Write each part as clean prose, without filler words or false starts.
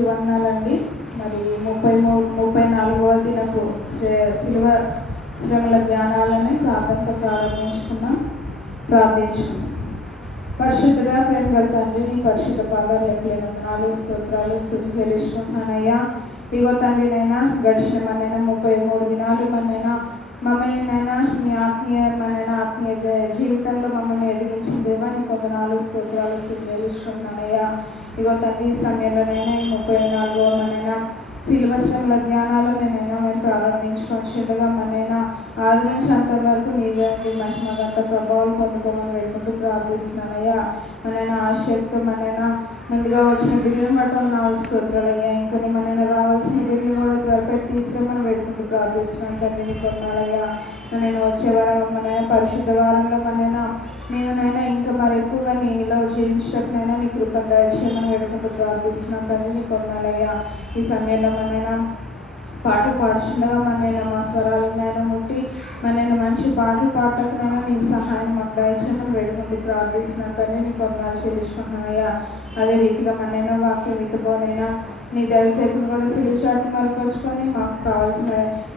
అందరికీ వందనాలండి. మరి 34వ దినపు శిలువ శ్రమల ధ్యానాలని ప్రార్థనతో ప్రారంభించుకున్నాం. పరిశుద్ధుడా ప్రేమగల తండ్రి, నీ పరిశుద్ధ పాదాలు ఎక్కలేని వందనాలు, స్తోత్రాలు, స్తుతి చెల్లించుకుంటున్నానయ్యా. ఇగో తండ్రి నైనా గడిచిన మనైనా 33 దినాలు మనైనా మమ్మల్ని నైనా మీ ఆత్మీయ జీవితంలో మమ్మల్ని ఎదిగించిందేమో నీ వందనాలు, స్తోత్రాలు, స్తుతి చెల్లించుకుంటున్నానయ్యా. ఇగో తండ్రి ఈ సమయంలోనైనా ఈ 34వ మనైనా శిలువ శ్రమల ధ్యానాలు నేనైనా మేము ప్రారంభించుకొచ్చిండగా మనైనా ఆది నుంచి అంతవరకు నీవే ఉండి మహిమగంత ప్రభావాలు పొందుకోమని పెట్టుకుంటూ ప్రార్థిస్తున్నానయ్యా. మనైనా ఆశక్తితో మనైనా ముందుగా వచ్చిన బిడ్డలు మట్టం నా స్తోత్రాలయ్యా. ఇంకా మనైనా రావాల్సిన బిడ్డలు కూడా త్వరగా తీసుకురమని పెట్టుకుంటూ ప్రార్థిస్తున్నాను తండ్రి. నీ కొన్నాళ్ళయ్యా నేను వచ్చే వారం మనైనా పరిశుద్ధ వారంలో మనైనా నేనైనా ఇంకా మరి ఎక్కువగా నీలో జీవించటప్పునైనా నీ కృప దయచేయమని పెట్టుకుంటూ ప్రార్థిస్తున్నాను తండ్రి. నీ కొన్నాళ్ళయ్యా ఈ సమయంలో మనైనా పాటలు పాడుచుండగా మనైనా మా స్వరాలనైనా ముట్టి మనైనా మంచి పాటలు పాడటకునైనా నీ సహాయం మాకు దయచేయమని వేడుకుంటూ ప్రార్థిస్తున్నాను తండ్రి. నీ కొన్నాళ్ళు చెల్లించుకుంటున్నానయ్యా. అదే రీతిగా మనైనా వాక్యం విత్తబోనైనా నీ దయసేపును కూడా సిలిచాటు మరుపరుచుకొని మాకు కావాల్సిన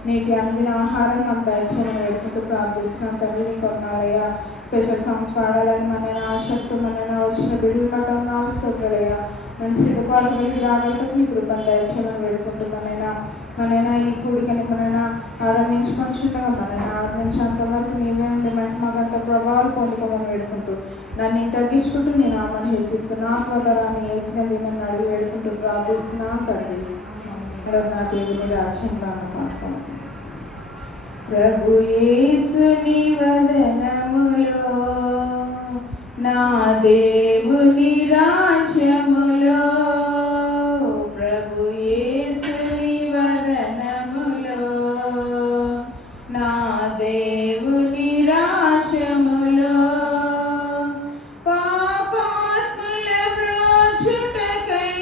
నీటి అనుదిన ఆహారం మాకు దయచేయమని వేడుకుంటూ ప్రార్థిస్తున్నాను తండ్రి. నీ కొన్నాళ్ళయ్యా స్పెషల్ సాంగ్స్ పాడాలని మనైనా ఆసక్తి మనైనా వచ్చిన బిడ్డలు కట్టడం స్తోత్రాలయ్యా. మంచి సిద్ధపాటు వెళ్ళి రాగలటకు నీ కృపను దయచేయమని వేడుకుంటూ మనైనా ఈ కూడికని మనైనా ఆరంభించుకొచ్చుండగా మనైనా ఆరంభించేంతవరకు నీవే ఉండి మహిమగంత ప్రభావాలు పొందుకోమని వేడుకుంటూ నన్ను తగ్గించుకుంటూ నీ నామాన్ని హెచ్చిస్తున్నా త్వరరాని వేసిన నన్ను అడిగి వేడుకుంటూ ప్రార్థిస్తున్నా తండ్రి. నా దేవుని రాజ్యంలో మాట్లాడు. ప్రభు యేసుని వదనములో నా దేవుని రాజ్యములో, ప్రభు యేసుని వదనములో నా దేవుని రాజ్యములో, పాపాత్ముల బ్రోచుటకై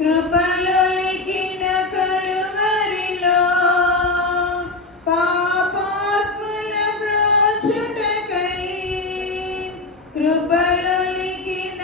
కృపలొలికిన కలువరిలో, పాపాత్ముల బ్రోచుటకై కృపలొలికిన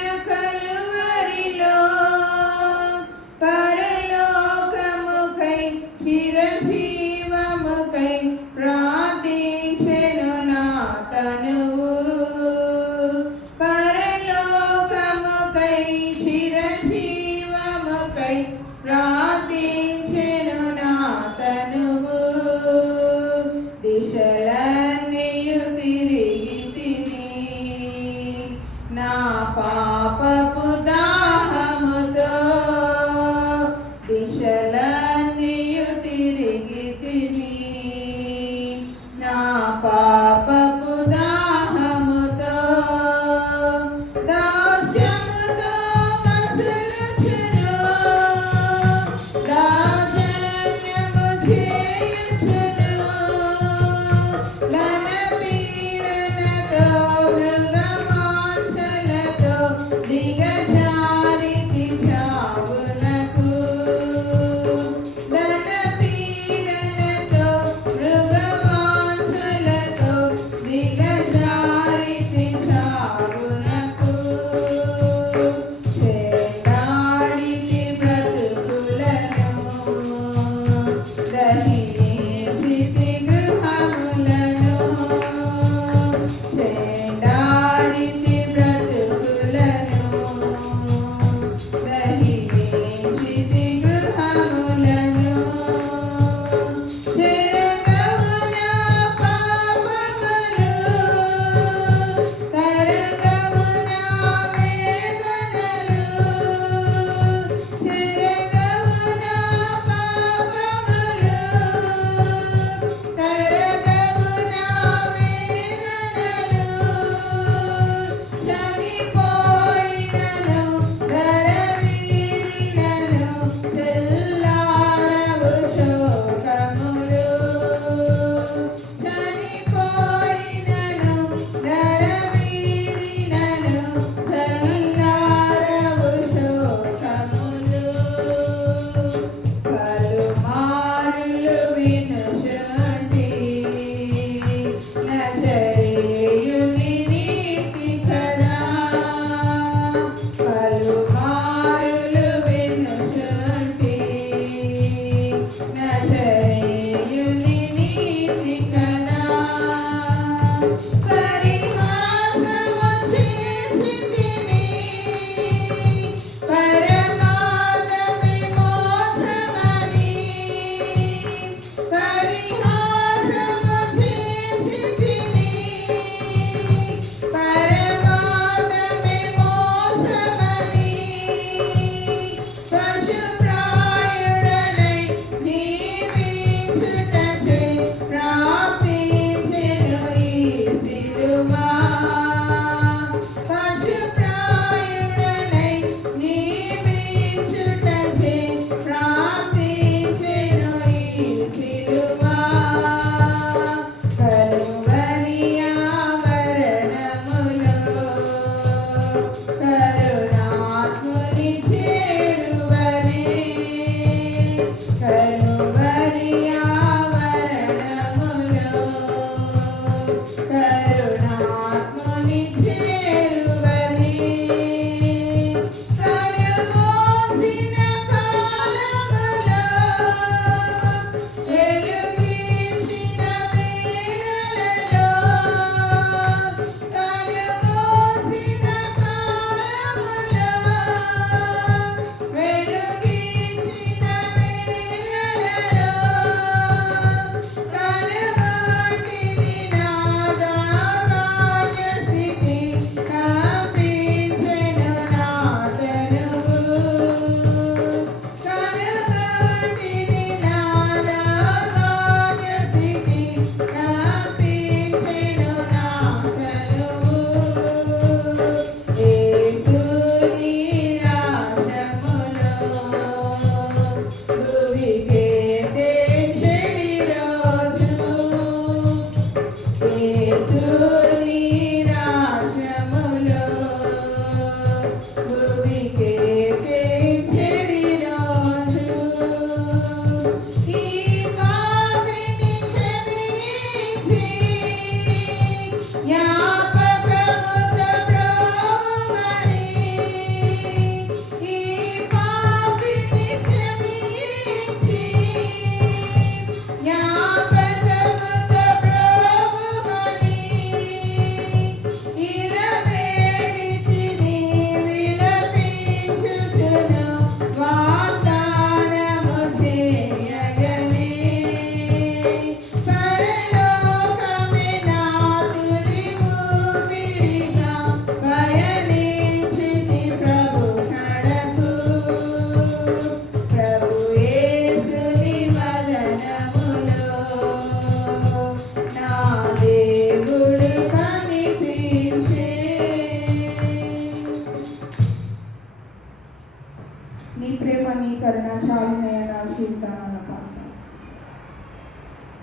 నీ ప్రేమ నీ కరుణ చాలునయ్యా నా జీవితాన పాట.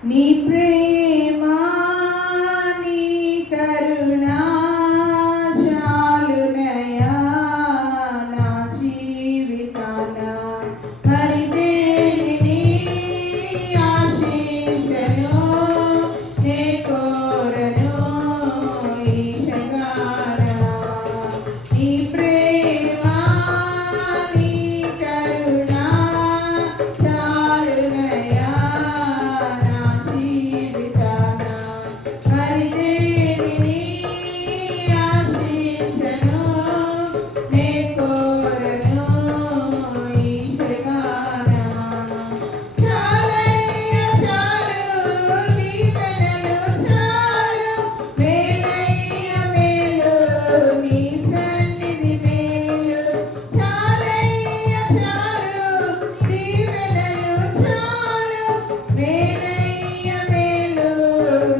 నీ ప్రేమ నీ కరుణ చాలునయ్యా నా జీవితాన, మరి దేనిని ఆశించను నే కోరను ఈశగాన. నీ ప్రేమ నీ కరుణ చాలునయ్యా నా జీవితాన, మరి దేనిని ఆశించను నే కోరను ఈశగాన. చాలయ్యా చాలు దీవెనలు చాలు, మేలయ్యా మేలు నీ సన్నిధి మేలు. చాలయ్యా చాలు దీవెనలు చాలు, మేలయ్యా మేలు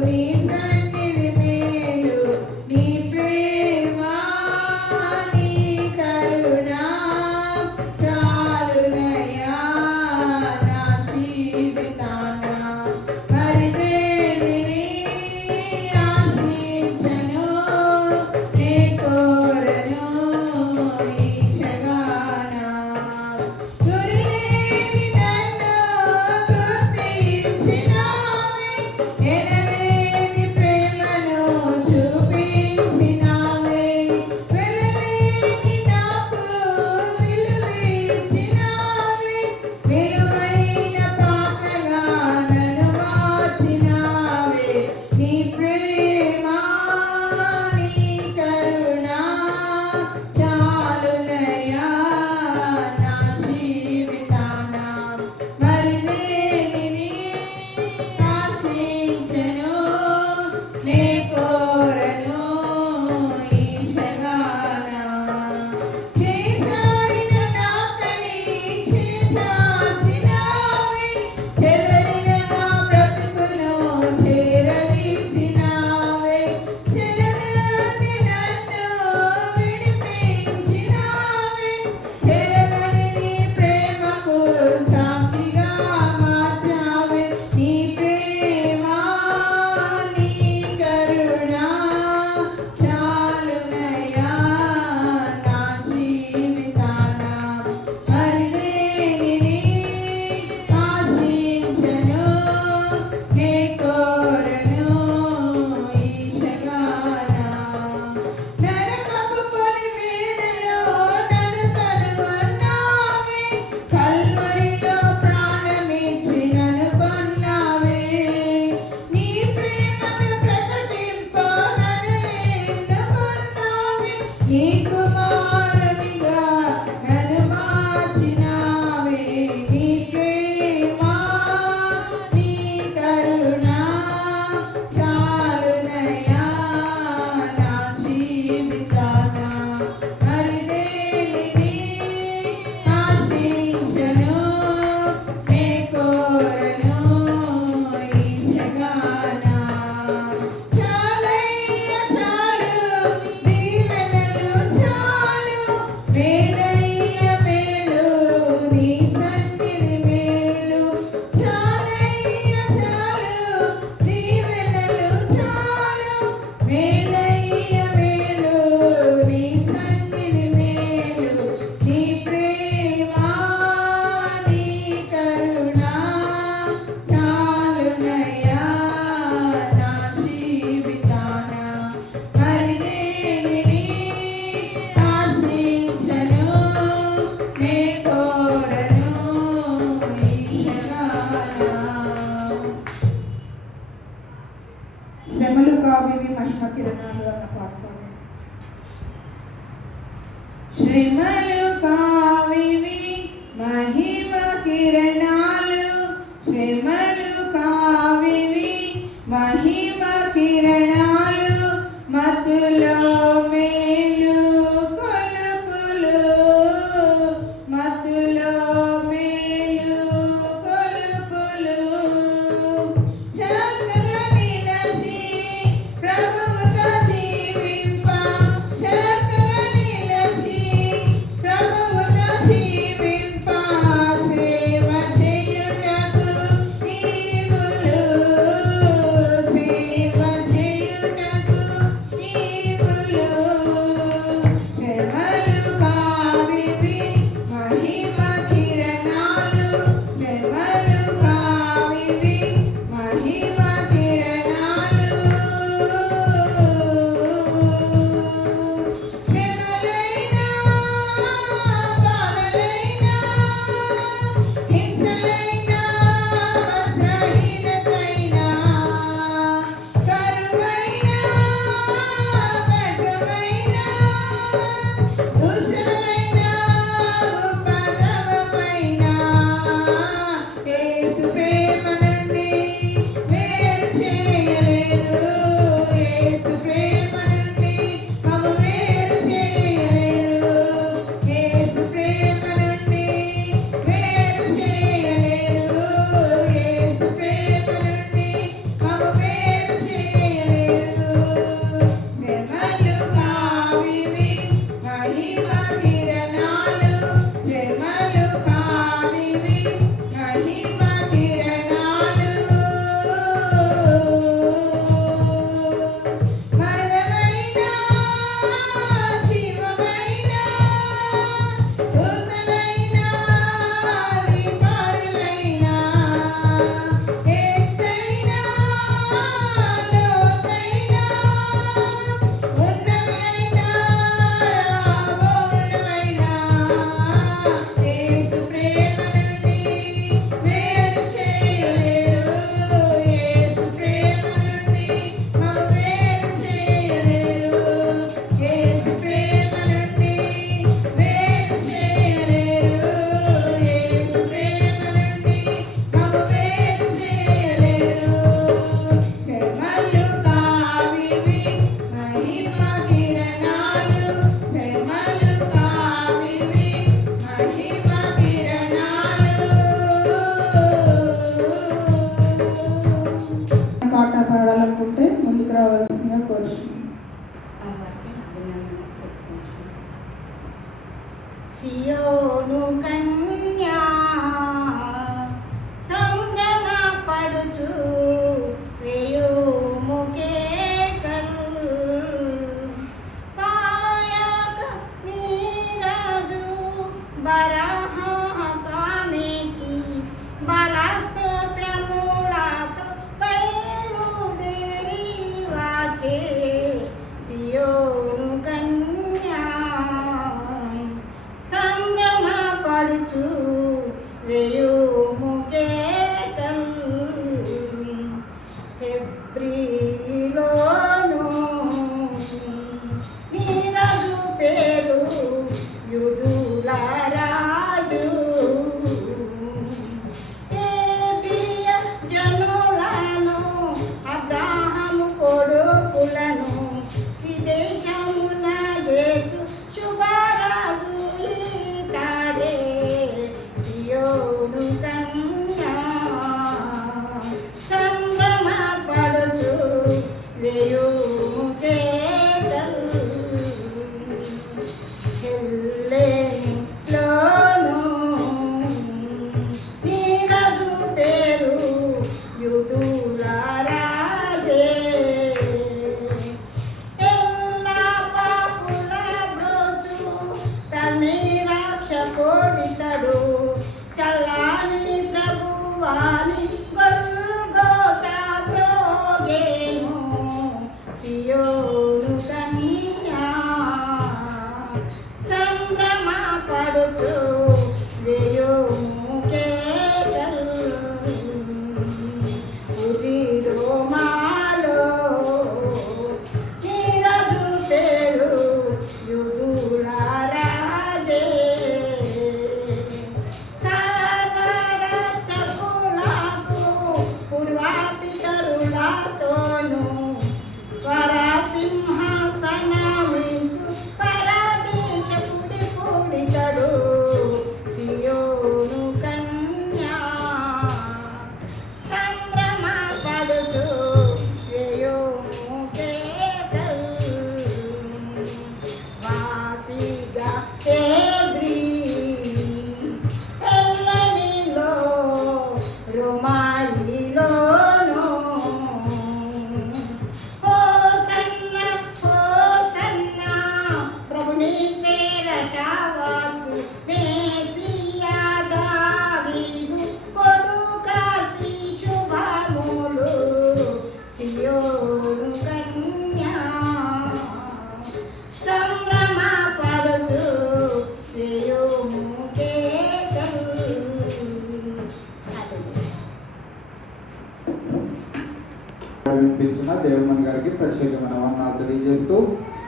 నీ సన్నిధి మేలు. నీ ప్రేమ నీ కరుణ చాలునయ్యా నా జీవితాన, మరి దేనిని ఆశించను నే కోరను ఈశగాన. గురిలేని నన్ను గుర్తించినావే, ఎనలేని ప్రేమను చూపించినావే. వెలలేని నాకు విలువిచ్చినావే, విలువైన పాత్రగా నన్ను మార్చినావే. నీ ప్రేమ నీ కరుణ చాలునయ్యా నా జీవితాన, మరి దేనిని ఆశించను నే కోరను ఈశగాన. చేజారిన నాకై చేజార్చినావే, చెదరిన నా బ్రతుకును చేరదీసినావే. చెరలోని నన్ను విడిపించినావే, చెరగని నీ ప్రేమకు సాక్షిగా మార్చావే. నీ ప్రేమ నీ కరుణ చాలునయ్యా నా జీవితాన, మరి దేనిని ఆశించను నే కోరను ఈశగాన. నరకపు పొలిమేరలో నన్ను కనుగొన్నావే, కల్వరిలో ప్రాణమిచ్చి నన్ను కొన్నావే. నీ ప్రేమను ప్రకటింప నన్ను ఎన్నుకొన్నావే, నీ కుమారునిగా నన్ను మార్చినావే. నీ ప్రేమ నీ కరుణ చాలునయ్యా నా జీవితాన, మరి దేనిని ఆశించను నే కోరను ఈశగాన. చాలయ్యా చాలు దీవెనలు చాలు, మేలయ్యా మేలు నీ సన్నిధి మేలు. చాలయ్యా చాలు దీవెనలు చాలు, మేలయ్యా మేలు నీ సన్నిధి మేలు. నీ ప్రేమ నీ కరుణ చాలునయ్యా నా జీవితాన, మరి దేనిని ఆశించను నే కోరను ఈశగాన. శ్రమలు కావివి మహిమ కిరణాలు అన్న పాట పాడండి. శ్రమలు కావివి మహిమ కిరణాలు, శ్రమలు కావివి మహిమ కిరణాలు, మత్తులో మేలు కొలుపులు, మత్తులో మేలు కొలుపులు. చక్కగా నిలచి ప్రభువుతో జీవింప, చక్కగా నిలచి ప్రభువుతో జీవింప. ఇతడు చల్లాని ప్రభువాని గొల్గోతా బ్రోగేను సియోను కన్యా సంభ్రమ పడుచు వేయోముకే వినిపించిన దేవమణి గారికి ప్రత్యేకమైన వందనాలు తెలియజేస్తూ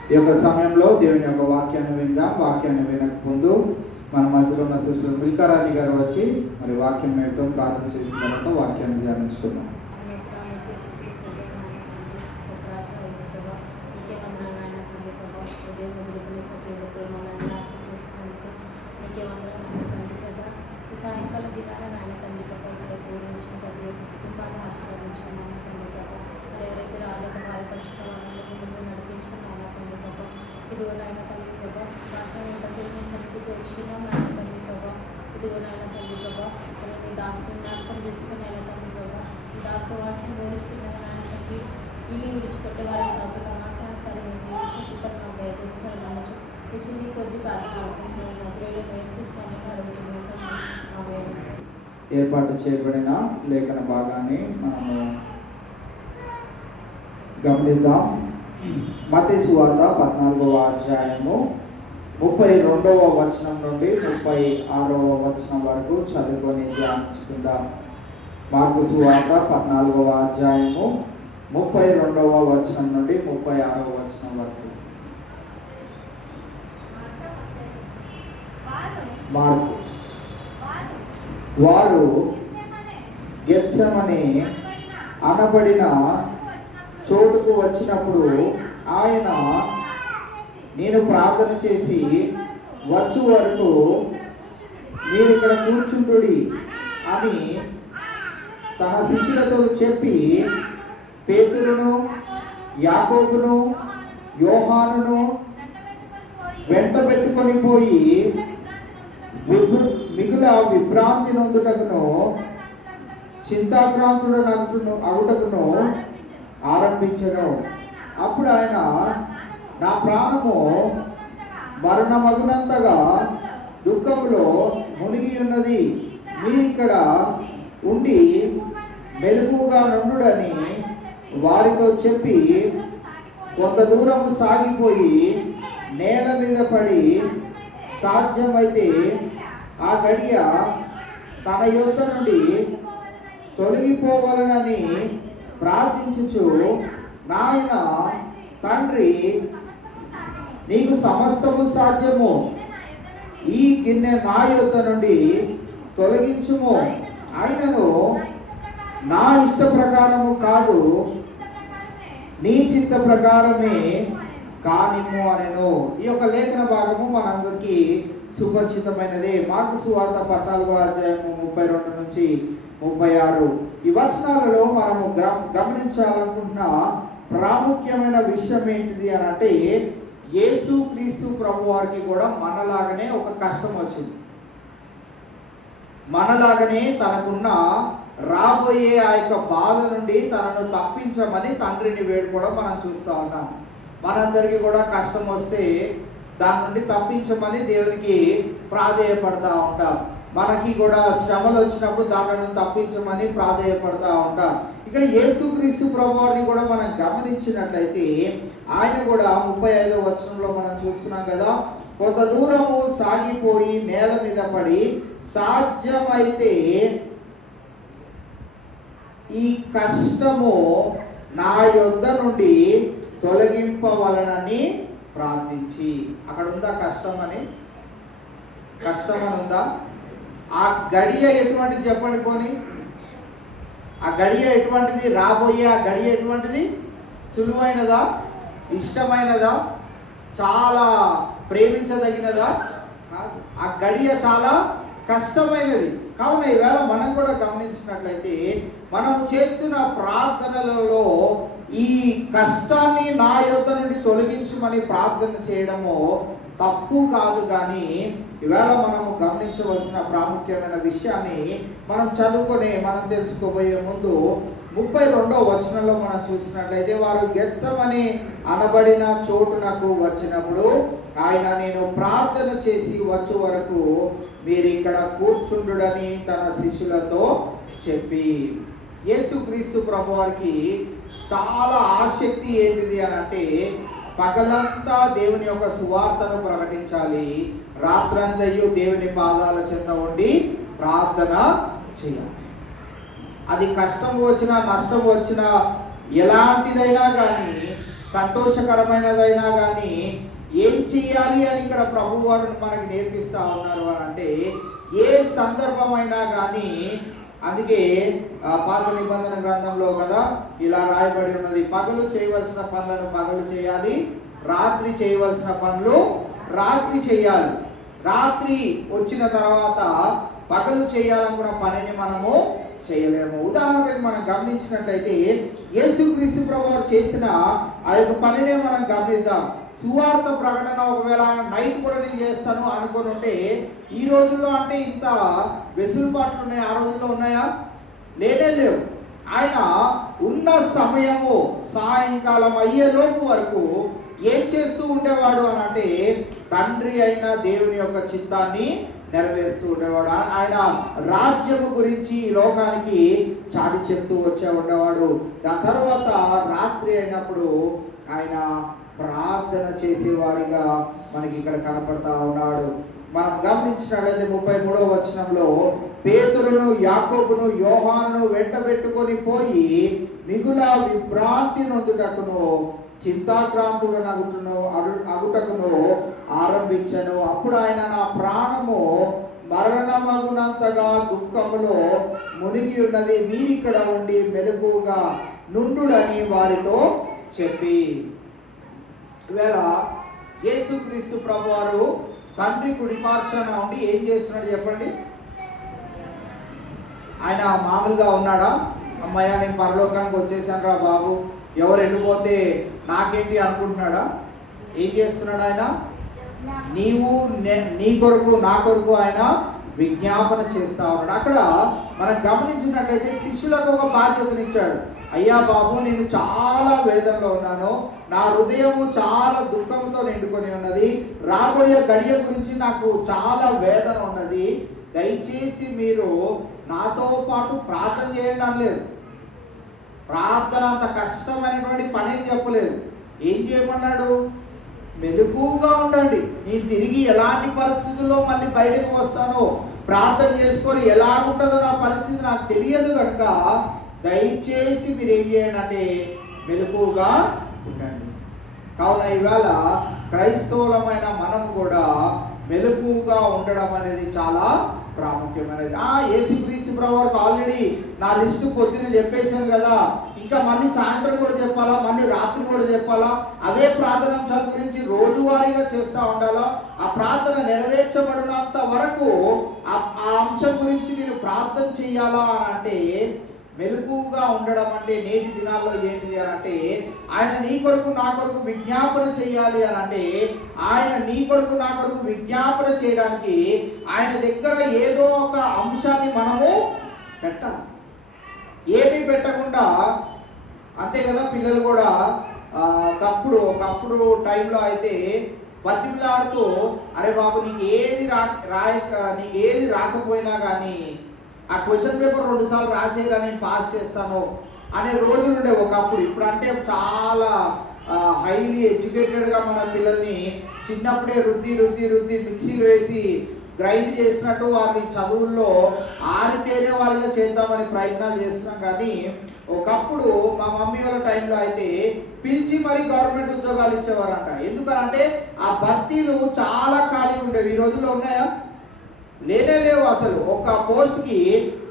ఈ యొక్క సమయంలో దేవుని యొక్క వాక్యాన్ని విందాం. వాక్యాన్ని వినక ముందు మన మధ్యలో ఉన్న సిస్టర్ మిల్కారాణి గారు వచ్చి మరి వాక్యం నిమిత్తం ప్రార్థన చేసిన తర్వాత వాక్యాన్ని ధ్యానించుకున్నాం. సాయంకాల దినాన నాయన తండ్రి ప్రభావ పూరించిన ప్రతి కుటుంబాన్ని ఆశీర్వదించుకున్నాను తండ్రి ప్రభావ మరి ఎవరైతే రాలేక బాధపరచుకోవాలని ముందు నడిపించిన నాయన తండ్రి ప్రభావ ఇదిగో నాయన తండ్రి ప్రభావ వాక్యం ఏంటంటే మీ సన్నిధికి వచ్చినాం నాయన తండ్రి ప్రభావ ఇదిగో నాయన తండ్రి ప్రభావ నీ దాసుకుని జ్ఞాపకం చేసుకుని నాయన తండ్రి ప్రభావ ఈ దాసు వాక్యం బోధిస్తున్నాను నాయన తండ్రి ఇల్లు విడిచిపెట్టే వారిని కాకుండా మాట సరే జీవించి ఇప్పుడు నాకు దయచేస్తారు నమ్మచ్చు నిజంగా కొద్ది బాధలు ఆలోచించిన మధురైలో వేసుకుంటున్నాను అడుగుతున్నాను. ఏర్పాటు చేయబడిన లేఖన భాగాన్ని మనము గమనిద్దాం. మత్తయి సువార్త 14వ అధ్యాయము 32వ వచనం నుండి 36వ వచనం వరకు చదువుకొని ధ్యానించుకుందాం. మార్కు సువార్త 14వ అధ్యాయము 32వ వచనం నుండి 36వ వచనం వరకు. మార్కు వారు గెత్సెమనే అనబడిన చోటుకు వచ్చినప్పుడు ఆయన నేను ప్రార్థన చేసి వచ్చు వరకు మీరు ఇక్కడ కూర్చుంటుడి అని తన శిష్యులతో చెప్పి పేతురును యాకోబును యోహానును వెంట పెట్టుకొని పోయి మిగుల విభ్రాంతి నొందుటకును చింతాక్రాంతుడు అగుటకును ఆరంభించను. అప్పుడు ఆయన నా ప్రాణము మరణమగునంతగా దుఃఖములో మునిగి ఉన్నది, మీరిక్కడ ఉండి మెలకుగా నుండుడని వారితో చెప్పి కొంత దూరము సాగిపోయి నేల మీద పడి సాధ్యమైతే ఆ గడియ తన యొద్ద నుండి తొలగిపోవాలనని ప్రార్థించుచు నాయన తండ్రి నీకు సమస్తము సాధ్యము, ఈ గిన్నె నా యొద్ద నుండి తొలగించుము, ఆయనను నా ఇష్ట ప్రకారము కాదు నీ చిత్త ప్రకారమే కానిము అనెను. ఈ యొక్క లేఖన భాగము మనందరికీ సుపరిచితమైనదే. మార్కు సువార్త 14వ అధ్యాయము 32 నుంచి 36 ఈ వచనాలలో మనము గమనించాలనుకుంటున్న ప్రాముఖ్యమైన విషయం ఏంటిది అని అంటే, యేసు క్రీస్తు ప్రభు వారికి కూడా మనలాగనే ఒక కష్టం వచ్చింది. మనలాగనే తనకున్న రాబోయే ఆ యొక్క బాధ నుండి తనను తప్పించమని తండ్రిని వేడుకోవడం మనం చూస్తూ ఉన్నాం. మనందరికీ కూడా కష్టం వస్తే దాని నుండి తప్పించమని దేవునికి ప్రాధేయపడతా ఉంటాం. మనకి కూడా శ్రమలు వచ్చినప్పుడు దాంట్లో తప్పించమని ప్రాధేయపడతా ఉంటాం. ఇక్కడ యేసుక్రీస్తు ప్రభువారిని కూడా మనం గమనించినట్లయితే ఆయన కూడా 35వ వచనంలో మనం చూస్తున్నాం కదా, కొంత దూరము సాగిపోయి నేల మీద పడి సాధ్యమైతే ఈ కష్టము నా యొద్ద నుండి తొలగింపవలనని ప్రార్థించి. అక్కడ ఉందా కష్టం అని ఉందా? ఆ గడియ ఎటువంటిది చెప్పండి పోని. ఆ గడియ ఎటువంటిది? రాబోయే ఆ గడియ ఎటువంటిది? సులువైనదా? ఇష్టమైనదా? చాలా ప్రేమించదగినదా? ఆ గడియ చాలా కష్టమైనది. కావున ఈవేళ మనం కూడా గమనించినట్లయితే మనము చేస్తున్న ప్రార్థనలలో ఈ కష్టాన్ని నా యొద్ద నుండి తొలగించమని ప్రార్థన చేయడము తప్పు కాదు. కానీ ఈవేళ మనము గమనించవలసిన ప్రాముఖ్యమైన విషయాన్ని మనం తెలుసుకోబోయే ముందు 32వ వచనంలో మనం చూసినట్లయితే వారు గెత్సెమని అనబడిన చోటునకు వచ్చినప్పుడు ఆయన నేను ప్రార్థన చేసి వచ్చు వరకు మీరు ఇక్కడ కూర్చుండుడని తన శిష్యులతో చెప్పి. యేసుక్రీస్తు ప్రభువారికి చాలా ఆసక్తి ఏంటిది అని అంటే పగలంతా దేవుని యొక్క సువార్తను ప్రకటించాలి, రాత్రంతయు దేవుని పాదాల చెంత ఉండి ప్రార్థన చేయాలి. అది కష్టం వచ్చినా నష్టం వచ్చినా ఎలాంటిదైనా కానీ సంతోషకరమైనదైనా కానీ ఏం చెయ్యాలి అని ఇక్కడ ప్రభు వారు మనకి నేర్పిస్తా ఉన్నారు అని అంటే ఏ సందర్భమైనా కానీ. అందుకే పాత నిబంధన గ్రంథంలో కదా ఇలా రాయబడి ఉన్నది, పగలు చేయవలసిన పనులను పగలు చేయాలి, రాత్రి చేయవలసిన పనులు రాత్రి చేయాలి. రాత్రి వచ్చిన తర్వాత పగలు చేయాలనుకున్న పనిని మనము చేయలేము. ఉదాహరణకు మనం గమనించినట్లయితే యేసుక్రీస్తు ప్రభువారు చేసిన ఆ యొక్క పనినే మనం గమనిద్దాం. సువార్త ప్రకటన ఒకవేళ ఆయన నైట్ కూడా నేను చేస్తాను అనుకొని ఉంటే ఈ రోజుల్లో అంటే ఇంత వెసులుబాట్లు ఉన్నాయి, ఆ రోజుల్లో ఉన్నాయా? లేవు. ఆయన ఉన్న సమయము సాయంకాలం అయ్యేలోపు వరకు ఏం చేస్తూ ఉండేవాడు అని అంటే తండ్రి అయిన దేవుని యొక్క చిత్తాన్ని నెరవేరుస్తూ ఉండేవాడు. ఆయన రాజ్యము గురించి ఈ లోకానికి చాటి చెప్తూ ఉండేవాడు. దాని తర్వాత రాత్రి అయినప్పుడు ఆయన ప్రార్థన చేసేవాడిగా మనకి ఇక్కడ కనపడతా ఉన్నాడు. మనం గమనించినట్లయితే 33వ వచనంలో పేతురును యాకోబును యోహానును వెంటబెట్టుకొని పోయి మిగుల విభ్రాంతి నొందుటకును చింతాక్రాంతుడనగుటను అగుటకును ఆరంభించను. అప్పుడు ఆయన నా ప్రాణము మరణమగునంతగా దుఃఖములో మునిగి ఉన్నది, మీరిక్కడ ఉండి మెలకుగా నుండుడని వారితో చెప్పి. ఈవేళ యేసుక్రీస్తు ప్రభువారు తండ్రి కుడిపార్శ్వన ఉండి ఏం చేస్తున్నాడు చెప్పండి? ఆయన మామూలుగా ఉన్నాడా? అమ్మయ్య నేను పరలోకానికి వచ్చేసాను రా బాబు, ఎవరు వెళ్ళిపోతే నాకేంటి అనుకుంటున్నాడా? ఏం చేస్తున్నాడు ఆయన? నీ కొరకు నా కొరకు ఆయన విజ్ఞాపన చేస్తా ఉన్నాడు. అక్కడ మనం గమనించినట్లయితే శిష్యులకు ఒక బాధ్యతనిచ్చాడు. అయ్యా బాబు, నేను చాలా వేదనలో ఉన్నాను, నా హృదయము చాలా దుఃఖంతో నిండుకొని ఉన్నది, రాబోయే గడియ గురించి నాకు చాలా వేదన ఉన్నది, దయచేసి మీరు నాతో పాటు ప్రార్థన చేయండి అనలేదు. ప్రార్థన అంత కష్టమైనటువంటి పని ఏం చెప్పలేదు. ఏం చేయమన్నాడు? మెలకుగా ఉండండి, నేను తిరిగి ఎలాంటి పరిస్థితుల్లో మళ్ళీ బయటకు వస్తానో ప్రార్థన చేసుకొని ఎలా ఉంటుందో నా పరిస్థితి నాకు తెలియదు కనుక దయచేసి మీరు ఏం చేయండి అంటే మెలకుగా ఉండండి. కావున ఈవేళ క్రైస్తవులమైన మనము కూడా మెలకుగా ఉండడం అనేది చాలా ప్రాముఖ్యమైనది. యేసుక్రీస్తు ప్రభువారికి ఆల్రెడీ నా లిస్టు పొద్దున చెప్పేశాను కదా, ఇంకా మళ్ళీ సాయంత్రం కూడా చెప్పాలా, మళ్ళీ రాత్రి కూడా చెప్పాలా, అవే ప్రార్థనాంశాల గురించి రోజువారీగా చేస్తూ ఉండాలా. ఆ ప్రార్థన నెరవేర్చబడినంత వరకు ఆ అంశం గురించి నేను ప్రార్థన చెయ్యాలా అని అంటే మెలకుగా ఉండడం అంటే నేటి దినాల్లో ఏంటిది అని అంటే ఆయన నీ కొరకు నా కొరకు విజ్ఞాపన చేయాలి అని అంటే ఆయన నీ కొరకు నా కొరకు విజ్ఞాపన చేయడానికి ఆయన దగ్గర ఏదో ఒక అంశాన్ని మనము పెట్టాలి. ఏమీ పెట్టకుండా అంతే కదా. పిల్లలు కూడా ఒకప్పుడు టైంలో అయితే బతిమిలాడుతూ, అరే బాబు నీకు ఏది రాకపోయినా కానీ ఆ క్వశ్చన్ పేపర్ 2 సార్లు రాసేరా, నేను పాస్ చేస్తాను అనే రోజులు ఉండే ఒకప్పుడు. ఇప్పుడు అంటే చాలా హైలీ ఎడ్యుకేటెడ్గా మన పిల్లల్ని చిన్నప్పుడే రుద్ది మిక్సీలో వేసి గ్రైండ్ చేసినట్టు వారిని చదువుల్లో ఆరితేనే వారిగా చేద్దామని ప్రయత్నాలు చేస్తున్నాం. కానీ ఒకప్పుడు మా మమ్మీ వాళ్ళ టైంలో అయితే పిలిచి మరి గవర్నమెంట్ ఉద్యోగాలు ఇచ్చేవారంట. ఎందుకనంటే ఆ భర్తీలు చాలా ఖాళీ ఉండేవి. ఈ రోజుల్లో ఉన్నాయా? లేవు అసలు. ఒక పోస్ట్కి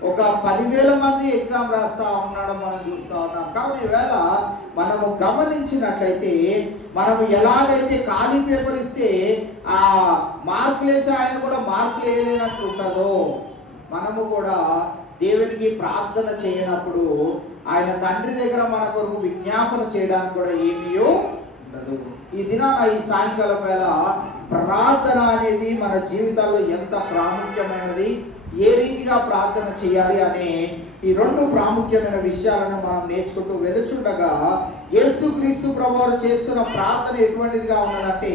ఒక 10,000 మంది ఎగ్జామ్ రాస్తా ఉండడం మనం చూస్తూ ఉన్నాం. కాబట్టి ఈవేళ మనము గమనించినట్లయితే, మనము ఎలాగైతే ఖాళీ పేపర్ ఇస్తే ఆ మార్కులు వేసి ఆయన కూడా మార్కులు వేయలేనట్లు ఉంటుందో, మనము కూడా దేవునికి ప్రార్థన చేయనప్పుడు ఆయన తండ్రి దగ్గర మన కొరకు విజ్ఞాపన చేయడానికి కూడా ఏమీ ఉండదు. ఈ దినాన ఈ సాయంకాలం వేళ ప్రార్థన అనేది మన జీవితాల్లో ఎంత ప్రాముఖ్యమైనది, ఏ రీతిగా ప్రార్థన చేయాలి అనే ఈ 2 ప్రాముఖ్యమైన విషయాలను మనం నేర్చుకుంటూ వెలుచుండగా, యేసుక్రీస్తు ప్రభువారు చేస్తున్న ప్రార్థన ఎటువంటిదిగా ఉన్నదంటే,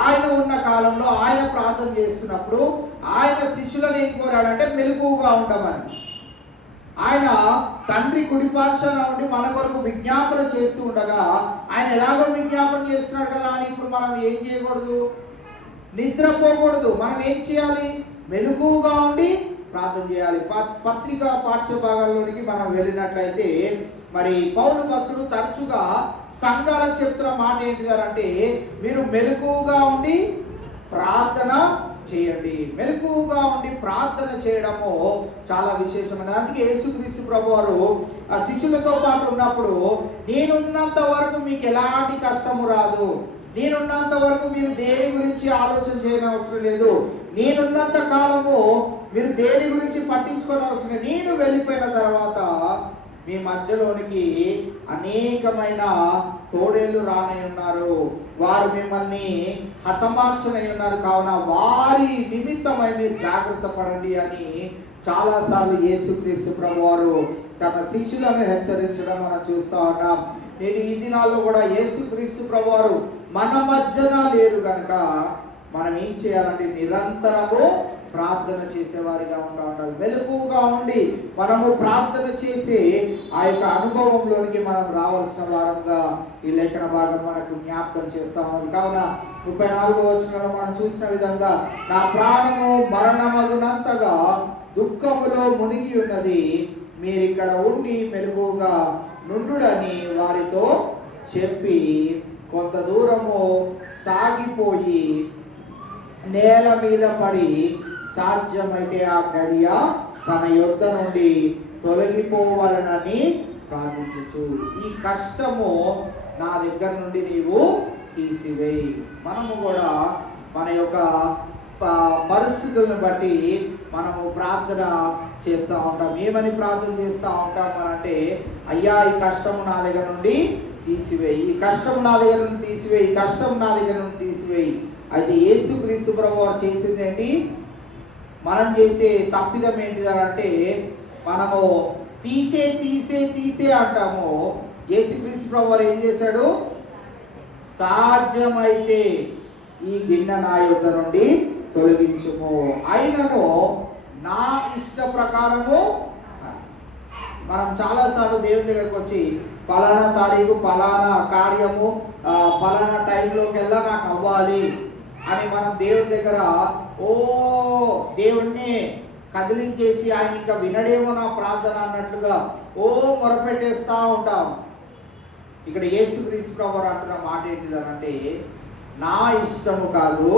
ఆయన ఉన్న కాలంలో ఆయన ప్రార్థన చేస్తున్నప్పుడు ఆయన శిష్యులను ఏం కోరాడంటే మెలకువగా ఉండమని. ఆయన తండ్రి కుడిపార్శ్వన ఉండి మన కొరకు విజ్ఞాపన చేస్తూ ఉండగా, ఆయన ఎలాగో విజ్ఞాపన చేస్తున్నాడు కదా అని ఇప్పుడు మనం ఏం చేయకూడదు, నిద్రపోకూడదు. మనం ఏం చేయాలి? మెలకువగా ఉండి ప్రార్థన చేయాలి. పత్రిక పాఠ్య భాగాల్లోనికి మనం వెళ్ళినట్లయితే, మరి పౌలు భక్తుడు తరచుగా సంఘాలకు చెప్తున్న మాట ఏంటిదంటే, మీరు మెలకువగా ఉండి ప్రార్థన చేయండి. మెలకువగా ఉండి ప్రార్థన చేయడము చాలా విశేషమైనది. అందుకే యేసుక్రీస్తు ప్రభువారు ఆ శిష్యులతో పాటు ఉన్నప్పుడు, నేనున్నంత వరకు మీకు ఎలాంటి కష్టము రాదు, నేనున్నంత వరకు మీరు దేని గురించి ఆలోచన చేయని అవసరం లేదు, నేనున్నంత కాలము మీరు దేని గురించి పట్టించుకోని అవసరం లేదు, నేను వెళ్ళిపోయిన తర్వాత మీ మధ్యలోనికి అనేకమైన తోడేళ్ళు రానై ఉన్నారు, వారు మిమ్మల్ని హతమార్చనై ఉన్నారు, కావున వారి నిమిత్తమై మీరు జాగ్రత్త పడండి అని చాలాసార్లు యేసుక్రీస్తు ప్రభువారు తన శిష్యులను హెచ్చరించడం మనం చూస్తూ ఉన్నాం. నేను ఈ దినాల్లో కూడా యేసుక్రీస్తు ప్రభువారు మన మధ్యన లేరు కనుక మనం ఏం చేయాలంటే నిరంతరము ప్రార్థన చేసేవారిగా ఉండాలి. మెలకువగా ఉండి మనము ప్రార్థన చేసి ఆ యొక్క అనుభవంలోనికి మనం రావాల్సిన వారంగా ఈ లేఖన భాగం మనకు జ్ఞాపకం చేస్తా ఉన్నది. కావున 34వ వచనంలో మనం చూసిన విధంగా, నా ప్రాణము మరణమగునంతగా దుఃఖములో మునిగి ఉన్నది, మీరు ఇక్కడ ఉండి మెలకువగా నుండుడని వారితో చెప్పి కొంత దూరము సాగిపోయి నేల మీద పడి, సాధ్యమైతే ఆ గడియ తన యొద్ద నుండి తొలగిపోవాలనని ప్రార్థించు, ఈ కష్టము నా దగ్గర నుండి నీవు తీసివేయి. మనము కూడా మన యొక్క పరిస్థితులను బట్టి మనము ప్రార్థన చేస్తూ ఉంటాం. ఏమని ప్రార్థన చేస్తూ ఉంటాం అంటే, అయ్యా ఈ కష్టము నా దగ్గర నుండి తీసివేయి, ఈ కష్టం నా దగ్గర నుండి తీసివేయి, ఈ కష్టం నా దగ్గర నుండి తీసివేయి. అయితే యేసుక్రీస్తు ప్రభువారు చేసింది ఏంటి? మనం చేసే తప్పిదం ఏంటిదంటే, మనము తీసే అంటాము. యేసుక్రీస్తు ప్రభువారు ఏం చేశాడు? సాధ్యమైతే ఈ గిన్నె నా యొద్ద నుండి తొలగించుము, అయినను నా ఇష్ట ప్రకారము. మనం చాలాసార్లు దేవుని దగ్గరకు వచ్చి పలానా తారీఖు పలానా కార్యము పలానా టైంలోకి వెళ్ళా నాకు అవ్వాలి అని మనం దేవుని దగ్గర దేవుణ్ణి కదిలించేసి ఆయన ఇంకా వినడేమో నా ప్రార్థన అన్నట్లుగా మొరపెట్టేస్తూ ఉంటాం. ఇక్కడ యేసుక్రీస్తు ప్రభువారు అంటున్న మాట ఏంటిదనంటే, నా ఇష్టము కాదు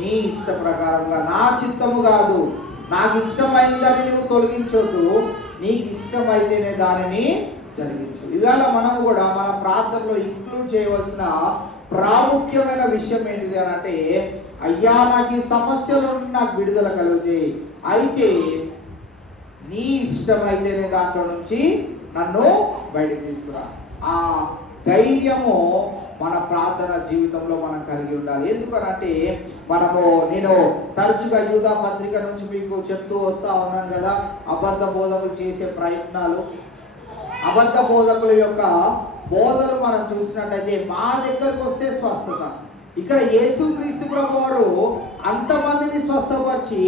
నీ ఇష్ట ప్రకారంగా, నా చిత్తము కాదు, నాకు ఇష్టమైందని నువ్వు తొలగించొద్దు, నీకు ఇష్టమైతేనే దానిని జరిగించు. ఇవాళ మనం కూడా మన ప్రార్థనలో ఇంక్లూడ్ చేయవలసిన ప్రాముఖ్యమైన విషయం ఏంటిది అని అంటే, అయ్యా నాకు ఈ సమస్యల నుండి నాకు విడుదల కలుగుతాయి, అయితే నీ ఇష్టమైతేనే దాంట్లో నుంచి నన్ను బయటకు తీసుకురా. ఆ ధైర్యము మన ప్రార్థన జీవితంలో మనం కలిగి ఉండాలి. ఎందుకనంటే నేను తరచుగా యూదా పత్రిక నుంచి మీకు చెప్తూ వస్తా ఉన్నాను కదా, అబద్ధ బోధకులు చేసే ప్రయత్నాలు, అబద్ధ బోధకుల యొక్క బోధలు మనం చూసినట్లయితే, మా దగ్గరకు వస్తే స్వస్థత, ఇక్కడ యేసుక్రీస్తు ప్రభువారు అంతమందిని స్వస్థపరిచి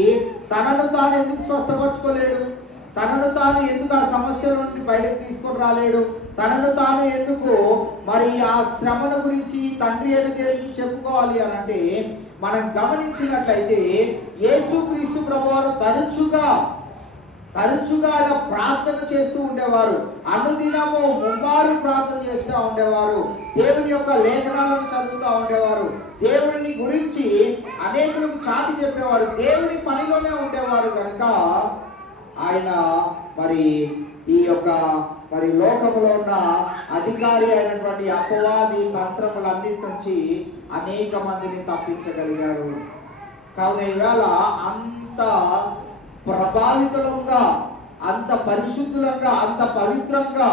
తనను తాను ఎందుకు స్వస్థపరచుకోలేడు? తనను తాను ఎందుకు ఆ సమస్యల నుండి బయటకు తీసుకొని రాలేడు? తనను తాను ఎందుకు మరి ఆ శ్రమను గురించి తండ్రి అయిన దేవునికి చెప్పుకోవాలి అని అంటే, మనం గమనించినట్లయితే యేసుక్రీస్తు ప్రభువారు తరచుగా ఆయన ప్రార్థన చేస్తూ ఉండేవారు. అనుదినము ముమ్మారు ప్రార్థన చేస్తూ ఉండేవారు. దేవుని యొక్క లేఖనాలను చదువుతూ ఉండేవారు. దేవుని గురించి అనేకులకు చాటి చెప్పేవారు. దేవుని పనిలోనే ఉండేవారు కనుక ఆయన మరి ఈ యొక్క మరి లోకములో ఉన్న అధికారి అయినటువంటి అపవాది తంత్రములన్నిటి నుంచి అనేక మందిని తప్పించగలిగారు. కావున ఈవేళ అంత ప్రభావితులంగా, అంత పరిశుద్ధులంగా, అంత పవిత్రంగా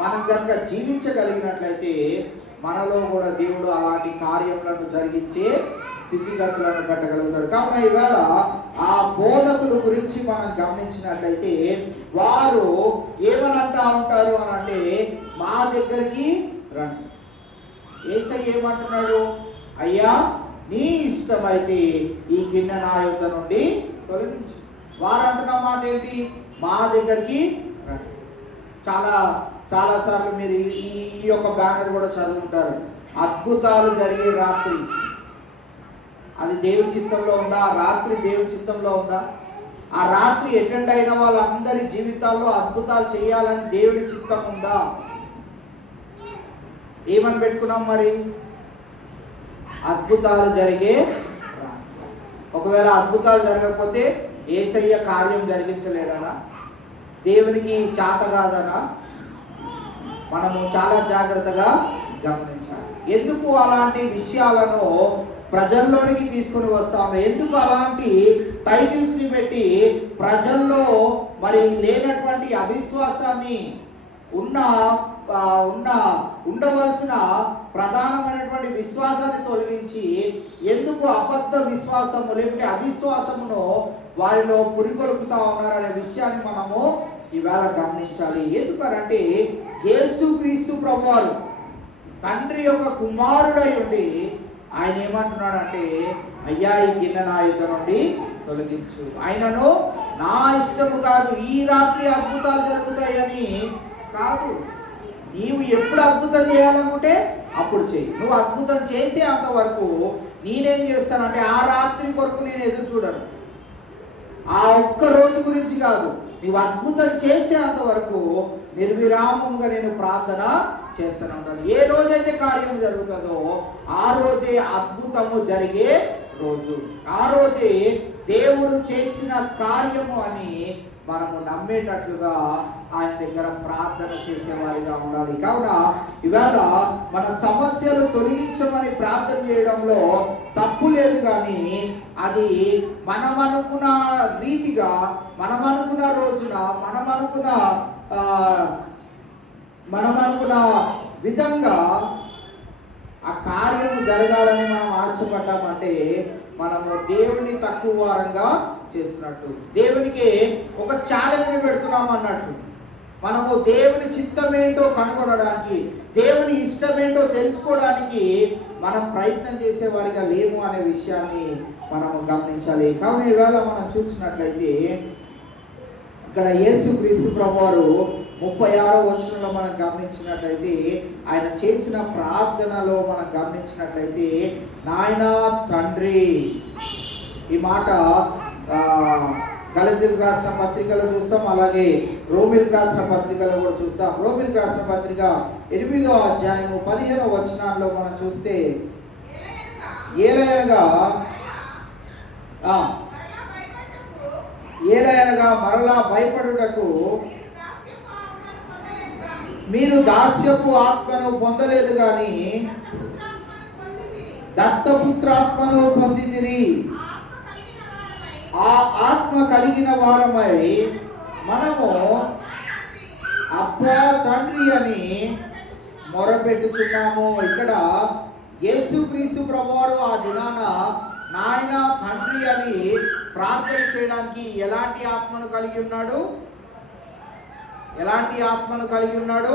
మనం కనుక జీవించగలిగినట్లయితే మనలో కూడా దేవుడు అలాంటి కార్యములను జరిగించే స్థితిగతులను పెట్టగలుగుతాడు. కావున ఈవేళ ఆ బోధకుల గురించి మనం గమనించినట్లయితే వారు ఏమని అంటా ఉంటారు అని అంటే, మా దగ్గరికి రండి. యేసయ్య ఏమంటున్నాడు? అయ్యా నీ ఇష్టమైతే ఈ గిన్నె నా యొద్ద నుండి తొలగించు. వారు అంటున్న మాట ఏంటి? మా దగ్గరికి రండి. చాలా సార్లు మీరు ఈ యొక్క బ్యానర్ కూడా చదువుకుంటారు. అద్భుతాలు జరిగే రాత్రి. అది దేవుని చిత్తంలో ఉందా? ఆ రాత్రి దేవుని చిత్తంలో ఉందా? ఆ రాత్రి అటెండ్ అయిన వాళ్ళందరి జీవితాల్లో అద్భుతాలు చేయాలని దేవుని చిత్తం ఉందా? ఏమని పెట్టుకున్నాం మరి? అద్భుతాలు జరిగే. ఒకవేళ అద్భుతాలు జరగకపోతే యేసయ్య కార్యం జరిగించలేదనా? దేవునికి చేత కాదనా? మనము చాలా జాగ్రత్తగా గమనించాలి. ఎందుకు అలాంటి విషయాలను ప్రజల్లోనికి తీసుకుని వస్తాము? ఎందుకు అలాంటి టైటిల్స్ ని పెట్టి ప్రజల్లో మరి లేనటువంటి అవిశ్వాసాన్ని ఉండవలసిన ప్రధానమైనటువంటి విశ్వాసాన్ని తొలగించి ఎందుకు అబద్ధ విశ్వాసము లేకుంటే అవిశ్వాసమును వారిలో పురికొల్పుతా ఉన్నారనే విషయాన్ని మనము ఈవేళ గమనించాలి. ఎందుకనంటే యేసుక్రీస్తు ప్రభువారు తండ్రి యొక్క కుమారుడై ఉండి ఆయన ఏమంటున్నాడంటే, అయ్యా ఈ గిన్నె నా యొద్ద నుండి తొలగించు. ఆయనను నా ఇష్టము కాదు, ఈ రాత్రి అద్భుతాలు జరుగుతాయని కాదు, నీవు ఎప్పుడు అద్భుతం చేయాలనుకుంటే అప్పుడు చెయ్యి. నువ్వు అద్భుతం చేసే అంతవరకు నేనేం చేస్తానంటే ఆ రాత్రి కొరకు నేను ఎదురు చూడను. ఆ ఒక్క రోజు గురించి కాదు, నీవు అద్భుతం చేసే అంతవరకు నిర్విరామముగా నేను ప్రార్థన చేస్తూనే ఉంటాను. ఏ రోజైతే కార్యం జరుగుతుందో ఆ రోజే అద్భుతము జరిగే రోజు, ఆ రోజే దేవుడు చేసిన కార్యము అని మనము నమ్మేటట్లుగా ఆయన దగ్గర ప్రార్థన చేసేవారిగా ఉండాలి. కావున ఇవాళ మన సమస్యలు తొలగించమని ప్రార్థన చేయడంలో తప్పు లేదు, కానీ అది మనమనుకున్న రీతిగా, మనమనుకున్న రోజున, మనమనుకున్న విధంగా ఆ కార్యం జరగాలని మనం ఆశపడ్డామంటే మనము దేవుని తక్కువ వారంగా చేస్తున్నట్టు, దేవునికి ఒక ఛాలెంజ్ని పెడుతున్నాం అన్నట్లు. మనము దేవుని చిత్తం ఏంటో కనుగొనడానికి, దేవుని ఇష్టం ఏంటో తెలుసుకోవడానికి మనం ప్రయత్నం చేసేవారిగా లేము అనే విషయాన్ని మనము గమనించాలి. కావున ఈవేళ మనం చూసినట్లయితే ఇక్కడ యేసుక్రీస్తు ప్రభువారు 36వ వచనంలో మనం గమనించినట్లయితే ఆయన చేసిన ప్రార్థనలో మనం గమనించినట్లయితే, నాయనా తండ్రి, ఈ మాట గలతీయులకు రాసిన పత్రికలో చూస్తాం, అలాగే రోమీయులకు రాసిన పత్రికలో కూడా చూస్తాం. రోమీయులకు రాసిన పత్రిక 8వ అధ్యాయము 15వ వచనాల్లో మనం చూస్తే, ఏలయనగా మరలా భయపడుటకు మీరు దాస్యపు ఆత్మను పొందలేదు గాని దత్తపుత్రాత్మను పొందితిరి. ఆ ఆత్మ కలిగిన వారమై మనము అబ్బా తండ్రి అని మొరపెట్టుచున్నాము. ఇక్కడ యేసుక్రీస్తు ప్రభువారు ఆ దినాన నాయన తండ్రి అని ప్రార్థన చేయడానికి ఎలాంటి ఆత్మను కలిగి ఉన్నాడు? ఎలాంటి ఆత్మను కలిగి ఉన్నాడు?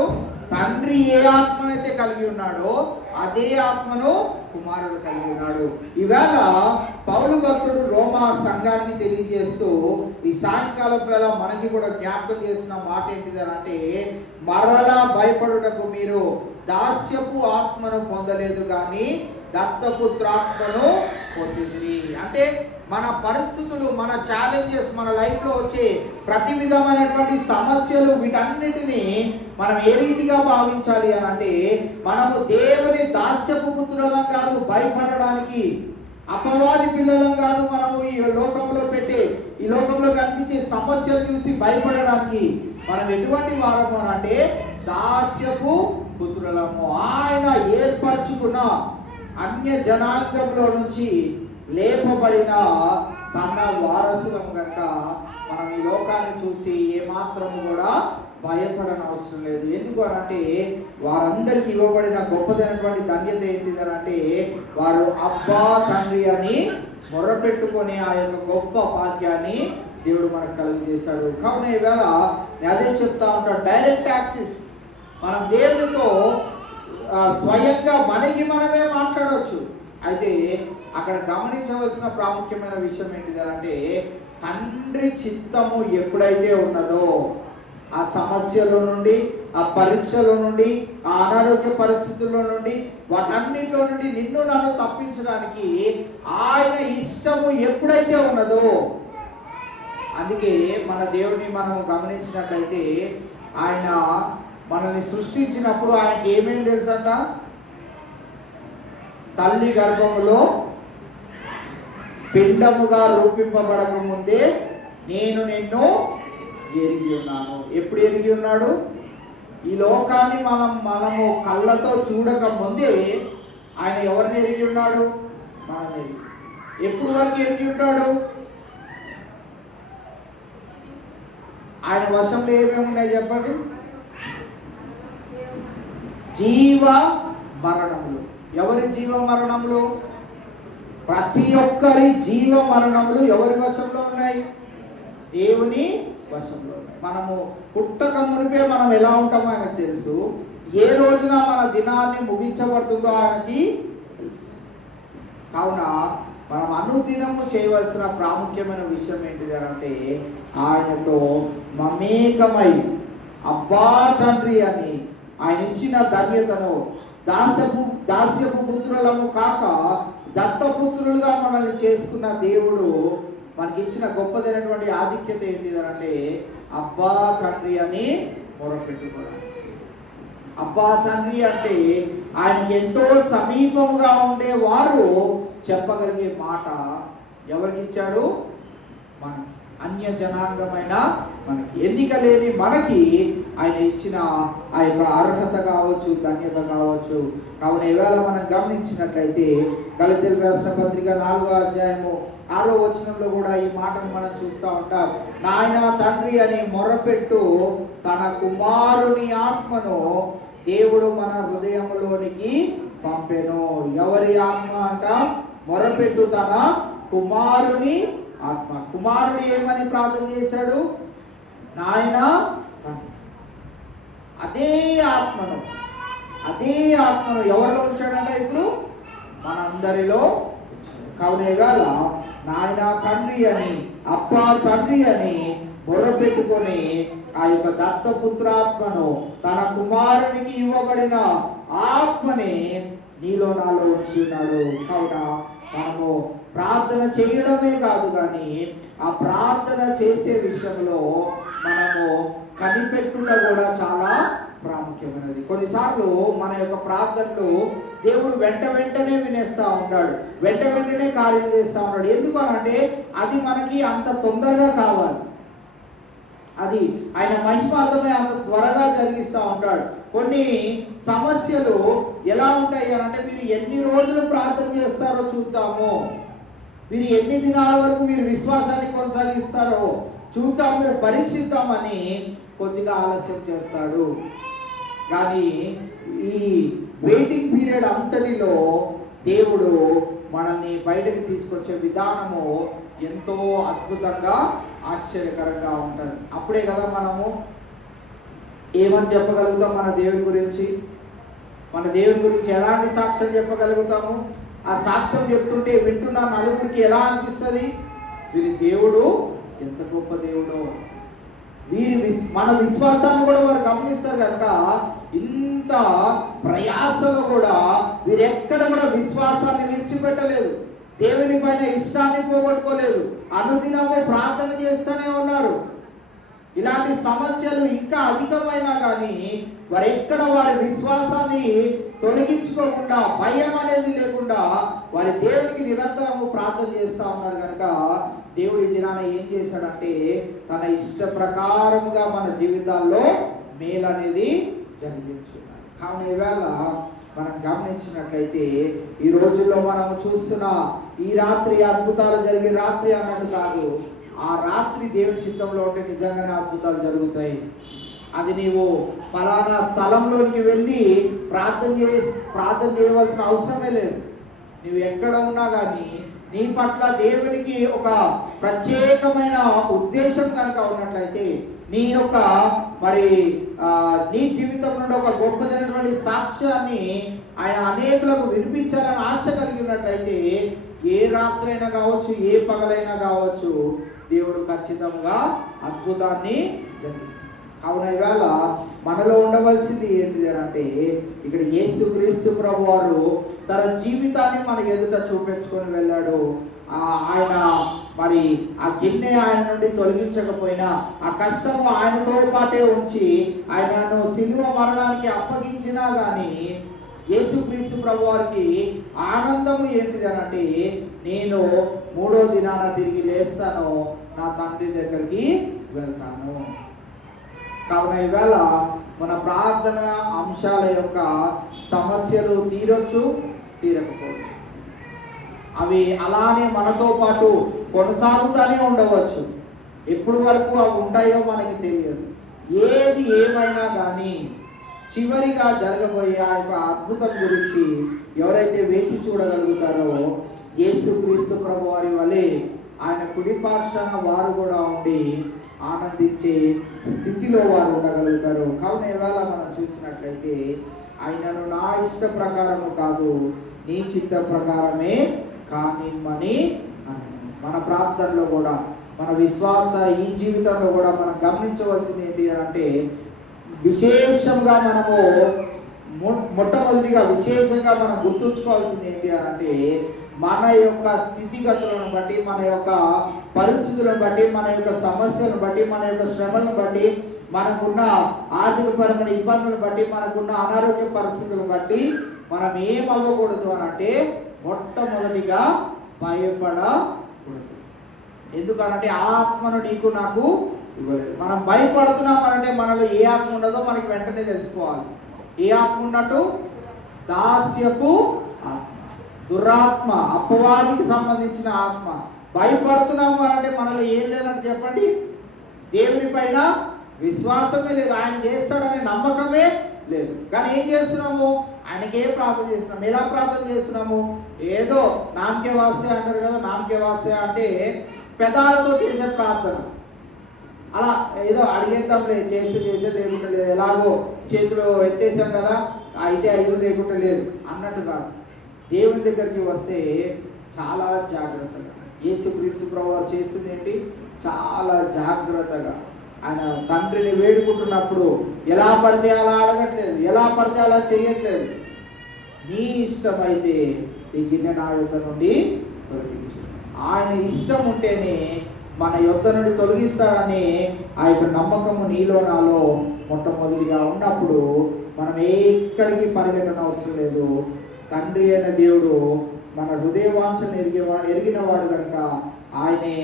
తండ్రి ఏ ఆత్మనైతే కలిగి ఉన్నాడో అదే ఆత్మను కుమారుడు కలిగి ఉన్నాడు. ఈవేళ పౌలు భక్తుడు రోమా సంఘానికి తెలియజేస్తూ ఈ సాయంకాలం వేళ మనకి కూడా జ్ఞాపకం చేసిన మాట ఏంటిది అంటే, మరలా భయపడుటకు మీరు దాస్యపు ఆత్మను పొందలేదు కానీ దత్తపుత్రాత్మను పొందింది. అంటే మన పరిస్థితులు, మన ఛాలెంజెస్, మన లైఫ్లో వచ్చే ప్రతి విధమైనటువంటి సమస్యలు, వీటన్నిటినీ మనం ఏ రీతిగా భావించాలి అని అంటే, మనము దేవుని దాస్యపు పుత్రులం కాదు భయపడడానికి, అపవాది పిల్లలం కాదు మనము ఈ లోకంలో ఈ లోకంలో కనిపించే సమస్యలు చూసి భయపడడానికి. మనం ఎటువంటి వారము అని అంటే దాస్యపు పుత్రులము. ఆయన ఏర్పరచుకున్న అన్య జనాంగంలో నుంచి లేపబడిన తన వారసులము కనుక మనం ఈ లోకాన్ని చూసి ఏమాత్రము కూడా భయపడనవసరం లేదు. ఎందుకు అనంటే వారందరికీ ఇవ్వబడిన గొప్పదైనటువంటి ధన్యత ఏంటిదనంటే, వారు అబ్బా తండ్రి అని మొరపెట్టుకునే ఆ యొక్క గొప్ప భాగ్యాన్ని దేవుడు మనకు కలుగు చేశాడు. కావున ఈవేళ నేను అదే చెప్తా ఉంటాను, డైరెక్ట్ యాక్సెస్. మనం దేవునితో స్వయంగా మనకి మనమే మాట్లాడవచ్చు. అయితే అక్కడ గమనించవలసిన ప్రాముఖ్యమైన విషయం ఏంటిదంటే, తండ్రి చిత్తము ఎప్పుడైతే ఉన్నదో ఆ సమస్యల నుండి, ఆ పరీక్షల నుండి, ఆ అనారోగ్య పరిస్థితుల్లో నుండి, వాటన్నిటిలో నుండి నిన్ను నన్ను తప్పించడానికి ఆయన ఇష్టము ఎప్పుడైతే ఉన్నదో, అందుకే మన దేవుని మనము గమనించినట్లయితే ఆయన మనల్ని సృష్టించినప్పుడు ఆయనకి ఏమేమి తెలుసంట? తల్లి గర్భములో పిండముగా రూపింపబడక ముందే నేను నిన్ను ఎరిగి ఉన్నాను. ఎప్పుడు ఎరిగి ఉన్నాడు? ఈ లోకాన్ని మనము కళ్ళతో చూడక ముందే ఆయన ఎవరిని ఎరిగి ఉన్నాడు? మనల్ని. ఎప్పుడు వరకు ఎరిగి ఉంటాడు? ఆయన వశంలో ఏమేమి ఉన్నాయి చెప్పండి? జీవ మరణములు. ఎవరి జీవ మరణములు? ప్రతి ఒక్కరి జీవ మరణములు ఎవరి వశంలో ఉన్నాయి? దేవుని వశంలో ఉన్నాయి. మనము పుట్టక మునిపే మనం ఎలా ఉంటామో ఆయనకు తెలుసు. ఏ రోజున మన దినాన్ని ముగించబడుతుందో ఆయనకి తెలుసు. కావున మనం అనుదినము చేయవలసిన ప్రాముఖ్యమైన విషయం ఏంటిది అంటే, ఆయనతో మమేకమై అబ్బా తండ్రి అని ఆయన ఇచ్చిన ధన్యతను, దాస్యపు పుత్రులము కాక దత్తపుత్రులుగా మనల్ని చేసుకున్న దేవుడు మనకిచ్చిన గొప్పదైనటువంటి ఆధిక్యత ఏంటిదనంటే, అబ్బా తండ్రి అని మొరపెట్టుకోవడం. అబ్బా తండ్రి అంటే ఆయనకి ఎంతో సమీపముగా ఉండే వారు చెప్పగలిగే మాట ఎవరికి ఇచ్చాడు? మనకి, అన్య జనాంగమైన మనకి, ఎన్నిక లేని మనకి ఆయన ఇచ్చిన ఆ యొక్క అర్హత కావచ్చు, ధన్యత కావచ్చు. కావున ఈవేళ మనం గమనించినట్లయితే గలతీయులకు రాసిన పత్రిక 4వ అధ్యాయము 6వ వచనంలో కూడా ఈ మాటను మనం చూస్తూ ఉంటాం. నాయన తండ్రి అని మొరపెట్టు తన కుమారుని ఆత్మను దేవుడు మన హృదయంలోనికి పంపెను. ఎవరి ఆత్మ అంట? మొరపెట్టు తన కుమారుని ఆత్మ. కుమారుడు ఏమని ప్రార్థన చేశాడు? నాయన. అదే ఆత్మను ఎవరిలో ఉంచాడంట? ఇప్పుడు మనందరిలో. కావున ఇవాళ నాయన తండ్రి అని, అబ్బా తండ్రి అని మొరపెట్టుకొని ఆ యొక్క దత్తపుత్రాత్మను, తన కుమారునికి ఇవ్వబడిన ఆత్మని నీలో నాలో ఉంచి ఉన్నాడు. కావున మనము ప్రార్థన చేయడమే కాదు కానీ ఆ ప్రార్థన చేసే విషయంలో మనము కనిపెట్టుట కూడా చాలా ప్రాముఖ్యమైనది. కొన్నిసార్లు మన యొక్క ప్రార్థనలు దేవుడు వెంటనే వినేస్తా ఉంటాడు, వెంటనే కార్యం చేస్తూ ఉంటాడు. ఎందుకు అంటే అది మనకి అంత తొందరగా కావాలి, అది ఆయన మహిమార్థమై అంత త్వరగా జరిగిస్తూ ఉంటాడు. కొన్ని సమస్యలు ఎలా ఉంటాయి అంటే, మీరు ఎన్ని రోజులు ప్రార్థన చేస్తారో చూద్దాము, మీరు ఎన్ని దినాల వరకు మీరు విశ్వాసాన్ని కొనసాగిస్తారో చూద్దాము, పరీక్షిద్దామని కొద్దిగా ఆలస్యం చేస్తాడు. కానీ ఈ వెయిటింగ్ పీరియడ్ అంతటిలో దేవుడు మనల్ని బయటకు తీసుకొచ్చే విధానము ఎంతో అద్భుతంగా, ఆశ్చర్యకరంగా ఉంటుంది. అప్పుడే కదా మనము ఏమని చెప్పగలుగుతాం మన దేవుని గురించి? మన దేవుని గురించి ఎలాంటి సాక్ష్యం చెప్పగలుగుతాము? ఆ సాక్ష్యం చెప్తుంటే వింటున్న నలుగురికి ఎలా అనిపిస్తుంది? వీరి దేవుడు ఎంత గొప్ప దేవుడో, మన విశ్వాసాన్ని కూడా వారు గమనిస్తారు కనుక ఇంత ప్రయాసలో కూడా వీరెక్కడ కూడా విశ్వాసాన్ని విడిచిపెట్టలేదు, దేవుని పైన ఇష్టాన్ని పోగొట్టుకోలేదు, అనుదినము ప్రార్థన చేస్తూనే ఉన్నారు. ఇలాంటి సమస్యలు ఇంకా అధికమైనా కానీ వారెక్కడ వారి విశ్వాసాన్ని తొలగించుకోకుండా, భయం అనేది లేకుండా వారి దేవునికి నిరంతరము ప్రార్థన చేస్తూ ఉన్నారు కనుక దేవుడి దినాన ఏం చేశాడంటే తన ఇష్ట ప్రకారముగా మన జీవితాల్లో మేలు అనేది జరిగించున్నాడు. కావున ఈవేళ మనం గమనించినట్లయితే ఈ రోజుల్లో మనము చూస్తున్న ఈ రాత్రి అద్భుతాలు జరిగే రాత్రి అన్నట్టు కాదు, ఆ రాత్రి దేవుని చిత్తంలో ఉంటే నిజంగానే అద్భుతాలు జరుగుతాయి. అది నీవు ఫలానా స్థలంలోనికి వెళ్ళి ప్రార్థన చేయవలసిన అవసరమే లేదు. నువ్వు ఎక్కడ ఉన్నా కానీ నీ పట్ల దేవునికి ఒక ప్రత్యేకమైన ఉద్దేశం కనుక ఉన్నట్లయితే, నీ యొక్క నీ జీవితం నుండి ఒక గొప్పదైనటువంటి సాక్ష్యాన్ని ఆయన అనేకులకు వినిపించాలని ఆశ కలిగి ఉన్నట్లయితే ఏ రాత్రైనా కావచ్చు, ఏ పగలైనా కావచ్చు, దేవుడు ఖచ్చితంగా అద్భుతాన్ని జరిగిస్తాడు. కావున ఈవేళ మనలో ఉండవలసింది ఏంటిది అంటే, ఇక్కడ యేసుక్రీస్తు ప్రభువారు తన జీవితాన్ని మన ఎదుట చూపించుకొని వెళ్ళాడు. ఆయన ఆ గిన్నె ఆయన నుండి తొలగించకపోయినా, ఆ కష్టము ఆయనతో పాటే ఉంచి ఆయనను సిలువ మరణానికి అప్పగించినా కానీ యేసుక్రీస్తు ప్రభువారికి ఆనందము ఏంటిది అనంటే, నేను 3వ దినాన తిరిగి లేస్తాను, నా తండ్రి దగ్గరికి వెళ్తాను. కావున ఈవేళ మన ప్రార్థన అంశాల యొక్క సమస్యలు తీరొచ్చు, తీరకపోవచ్చు. అవి అలానే మనతో పాటు కొనసాగుతూనే ఉండవచ్చు. ఎప్పటి వరకు అవి ఉంటాయో మనకి తెలియదు. ఏది ఏమైనా కానీ చివరిగా జరగబోయే ఆ యొక్క అద్భుతం గురించి ఎవరైతే వేచి చూడగలుగుతారో, యేసుక్రీస్తు ప్రభువారి వలె ఆయన కుడి పార్శ్వన వారు కూడా ఉండి ఆనందించే స్థితిలో వారు ఉండగలుగుతారు. కావున ఇవాళ మనం చూసినట్లయితే ఆయనను నా ఇష్ట ప్రకారము కాదు, నీ చిత్త ప్రకారమే కానిమ్మని మన ప్రార్థనలో కూడా, మన విశ్వాస ఈ జీవితంలో కూడా మనం గమనించవలసింది ఏంటి అంటే, విశేషంగా మనము మొట్టమొదటిగా విశేషంగా మనం గుర్తుంచుకోవాల్సింది ఏంటి అంటే, మన యొక్క స్థితిగతులను బట్టి, మన యొక్క పరిస్థితులను బట్టి, మన యొక్క సమస్యలను బట్టి, మన యొక్క శ్రమలను బట్టి, మనకున్న ఆర్థికపరమైన ఇబ్బందులను బట్టి, మనకున్న అనారోగ్య పరిస్థితులను బట్టి మనం ఏం అవ్వకూడదు అని అంటే, మొట్టమొదటిగా భయపడకూడదు. ఎందుకనంటే ఆత్మను నీకు నాకు ఇవ్వలేదు. మనం భయపడుతున్నాం అనంటే మనలో ఏ ఆత్మ ఉండదో మనకి వెంటనే తెలుసుకోవాలి. ఏ ఆత్మ ఉన్నట్టు? దాస్యపు ఆత్మ, దురాత్మ, అపవాదికి సంబంధించిన ఆత్మ. భయపడుతున్నాము అనంటే మనలో ఏం లేనట్టు చెప్పండి? దేవుని పైన విశ్వాసమే లేదు, ఆయన చేస్తాడనే నమ్మకమే లేదు. కానీ ఏం చేస్తున్నాము? ఆయనకే ప్రార్థన చేస్తున్నాము. ఎలా ప్రార్థన చేస్తున్నాము? ఏదో నామకే వాస్తే అంటారు కదా, నామకే వాస్తే అంటే పెదాలతో చేసే ప్రార్థన. అలా ఏదో అడిగేద్దాంలే, చేస్తే లేకుండా లేదు, ఎలాగో చేతిలో ఎత్తేసాం కదా అయితే అయ్యేది లేకుండా లేదు అన్నట్టు కాదు. దేవుని దగ్గరికి వస్తే చాలా జాగ్రత్తగా, యేసుక్రీస్తు ప్రభువారు చేస్తుంది ఏంటి? చాలా జాగ్రత్తగా ఆయన తండ్రిని వేడుకుంటున్నప్పుడు ఎలా పడితే అలా అడగట్లేదు, ఎలా పడితే అలా చేయట్లేదు. నీ ఇష్టమైతే ఈ గిన్నె నా యొద్ద నుండి తొలగించు. ఆయన ఇష్టం ఉంటేనే మన యొద్ద నుండి తొలగిస్తాడని ఆ యొక్క నమ్మకము నీలో నాలో మొట్టమొదటిగా ఉన్నప్పుడు మనం ఎక్కడికి పరిగెట్టడం అవసరం లేదు. తండ్రి అయిన దేవుడు మన హృదయవాంఛలను ఎరిగిన వాడు కనుక ఆయనే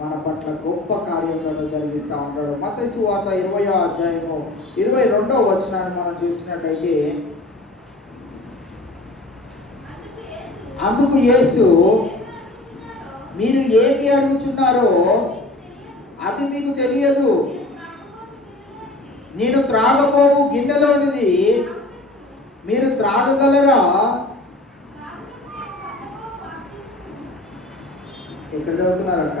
మన పట్ల గొప్ప కార్యములను జరిగిస్తూ ఉంటాడు. మత్తయి సువార్త 20వ అధ్యాయము 22వ వచనాన్ని మనం చూసినట్టయితే, అందుకు యేసు, మీరు ఏది అడుగుచున్నారో అది మీకు తెలియదు. నేను త్రాగబోవు గిన్నెలోనిది మీరు త్రాగగలరా? ఎక్కడ చదువుతున్నారక్క?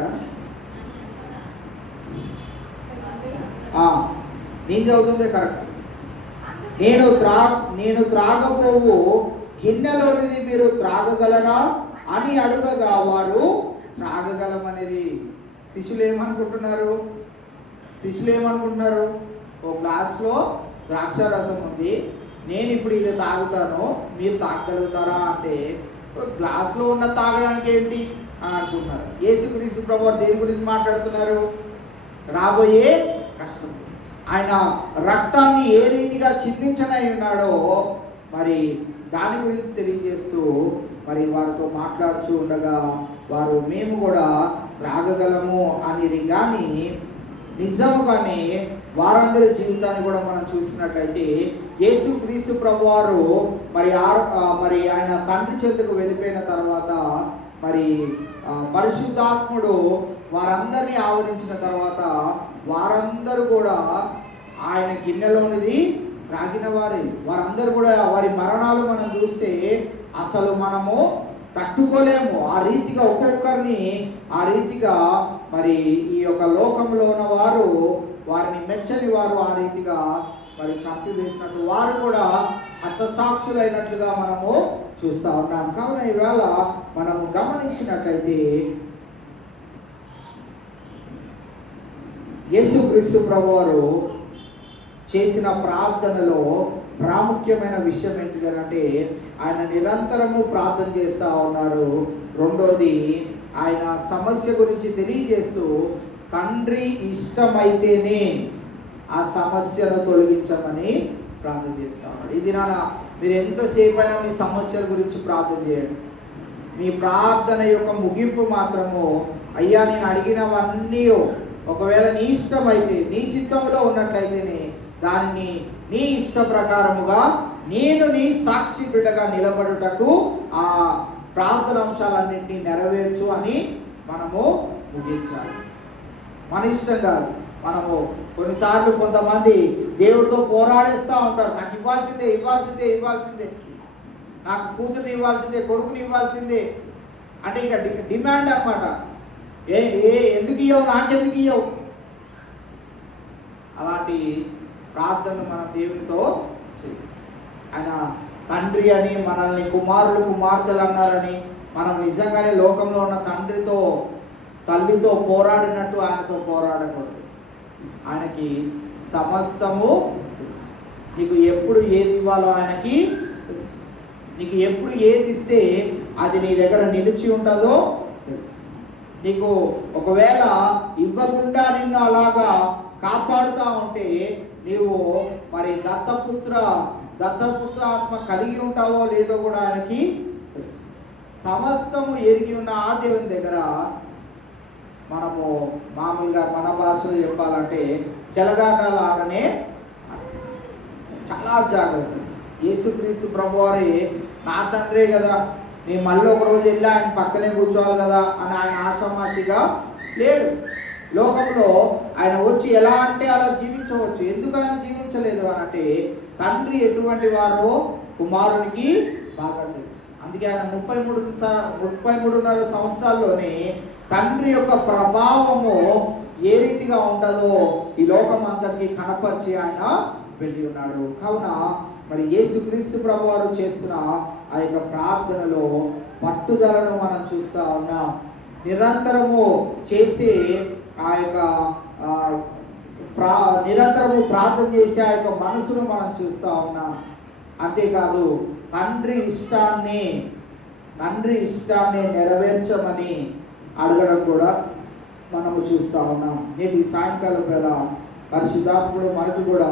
నేను చదువుతుందే కరెక్ట్. నేను త్రాగబోవు గిన్నెలోనిది మీరు త్రాగగలరా అని అడుగగా వారు త్రాగగలమనేది. శిష్యులు ఏమనుకుంటున్నారు? ఓ గ్లాస్లో ద్రాక్ష రసం ఉంది, నేను ఇప్పుడు ఇది తాగుతాను, మీరు తాగగలుగుతారా అంటే గ్లాస్లో ఉన్న తాగడానికి ఏంటి అని అనుకుంటున్నారు. యేసుక్రీస్తు ప్రభువారు దేని గురించి మాట్లాడుతున్నారు? రాబోయే కష్టం. ఆయన రక్తాన్ని ఏ రీతిగా చిందించనై ఉన్నాడో మరి దాని గురించి తెలియజేస్తూ మరి వారితో మాట్లాడుతూ ఉండగా వారు మేము కూడా త్రాగగలము అనేది. కానీ నిజముగానే వారందరి జీవితాన్ని కూడా మనం చూసినట్లయితే యేసుక్రీస్తు ప్రభువారు మరి ఆయన తండ్రి చేతుకు వెళ్ళిపోయిన తర్వాత మరి పరిశుద్ధాత్ముడు వారందరినీ ఆవరించిన తర్వాత వారందరూ కూడా ఆయన గిన్నెలోనిది త్రాగిన వారందరూ కూడా వారి మరణాలు మనం చూస్తే అసలు మనము తట్టుకోలేము. ఆ రీతిగా ఒక్కొక్కరిని ఆ రీతిగా మరి ఈ యొక్క లోకంలో ఉన్న వారు వారిని మెచ్చని వారు ఆ రీతిగా మరి చంపివేసినట్టు వారు కూడా హతసాక్షులైనట్లుగా మనము చూస్తూ ఉన్నాం. కావున ఈవేళ మనము గమనించినట్లయితే యేసుక్రీస్తు ప్రభువారు చేసిన ప్రార్థనలో ప్రాముఖ్యమైన విషయం ఏంటిదనంటే ఆయన నిరంతరము ప్రార్థన చేస్తూ ఉన్నారు. రెండోది ఆయన సమస్య గురించి తెలియజేస్తూ తండ్రి ఇష్టమైతేనే ఆ సమస్యను తొలగించమని ప్రార్థన చేస్తూ ఉన్నాడు. ఇది మీరు ఎంతసేపు అయినా మీ సమస్యల గురించి ప్రార్థన చేయండి. మీ ప్రార్థన యొక్క ముగింపు మాత్రము అయ్యా నేను అడిగినవన్నీ ఒకవేళ నీ ఇష్టమైతే నీ చిత్తంలో ఉన్నట్లయితేనే దానిని నీ ఇష్ట ప్రకారముగా నేను నీ సాక్షి బిడ్డగా నిలబడుటకు ఆ ప్రార్థన అంశాలన్నింటినీ నెరవేర్చు అని మనము ముగించాలి. మన ఇష్టం కాదు. మనము కొన్నిసార్లు కొంతమంది దేవుడితో పోరాడేస్తూ ఉంటారు. నాకు ఇవ్వాల్సిందే, నాకు కూతురుని ఇవ్వాల్సిందే, కొడుకుని ఇవ్వాల్సిందే అంటే ఇక డిమాండ్ అన్నమాట. ఎందుకు ఇవ్వవు, నాకెందుకు ఇవ్వవు? అలాంటి ప్రార్థనలు మనం దేవునితో చేయాలి. ఆయన తండ్రి అని మనల్ని కుమార్తెలు అన్నారని మనం నిజంగానే లోకంలో ఉన్న తండ్రితో తల్లితో పోరాడినట్టు ఆయనతో పోరాడకూడదు. ఆయనకి సమస్తము నీకు ఎప్పుడు ఏది ఇవ్వాలో ఆయనకి తెలుసు. నీకు ఎప్పుడు ఏది ఇస్తే అది నీ దగ్గర నిలిచి ఉంటుందో తెలుసు. నీకు ఒకవేళ ఇవ్వకుండా నిన్ను అలాగా కాపాడుతూ ఉంటే నీవు మరి దత్తపుత్ర ఆత్మ కలిగి ఉంటావో లేదో కూడా ఆయనకి తెలుసు. సమస్తము ఎరిగి ఉన్న ఆ దేవుని దగ్గర మనము మామూలుగా మన భాషలో చెప్పాలంటే చెలగాటాలు ఆడనే చాలా జాగ్రత్త. యేసుక్రీస్తు ప్రభువారే నా తండ్రే కదా, నేను మళ్ళీ ఒక రోజు వెళ్ళి ఆయన పక్కనే కూర్చోవాలి కదా అని ఆయన ఆషామాషిగా లేడు. లోకంలో ఆయన వచ్చి ఎలా అంటే అలా జీవించవచ్చు. ఎందుకు ఆయన జీవించలేదు అని అంటే తండ్రి ఎటువంటి వారో కుమారునికి బాగా తెలుసు. అందుకే ఆయన 33.5 సంవత్సరాల్లోనే తండ్రి యొక్క ప్రభావము ఏ రీతిగా ఉంటుందో ఈ లోకం అంతటికి కనపరిచి ఆయన వెళ్ళి ఉన్నాడు. కావున మరి యేసుక్రీస్తు ప్రభువారు చేస్తున్న ఆ యొక్క ప్రార్థనలో పట్టుదలను మనం చూస్తూ ఉన్నాం. నిరంతరము చేసే ఆ యొక్క నిరంతరము ప్రార్థన చేసే ఆ యొక్క మనసును మనం చూస్తూ ఉన్నాం. అంతేకాదు తండ్రి ఇష్టాన్ని నెరవేర్చమని అడగడం కూడా మనము చూస్తూ ఉన్నాం. నేటి సాయంకాలం వేళ పరిశుద్ధాత్ముడు మనకు కూడా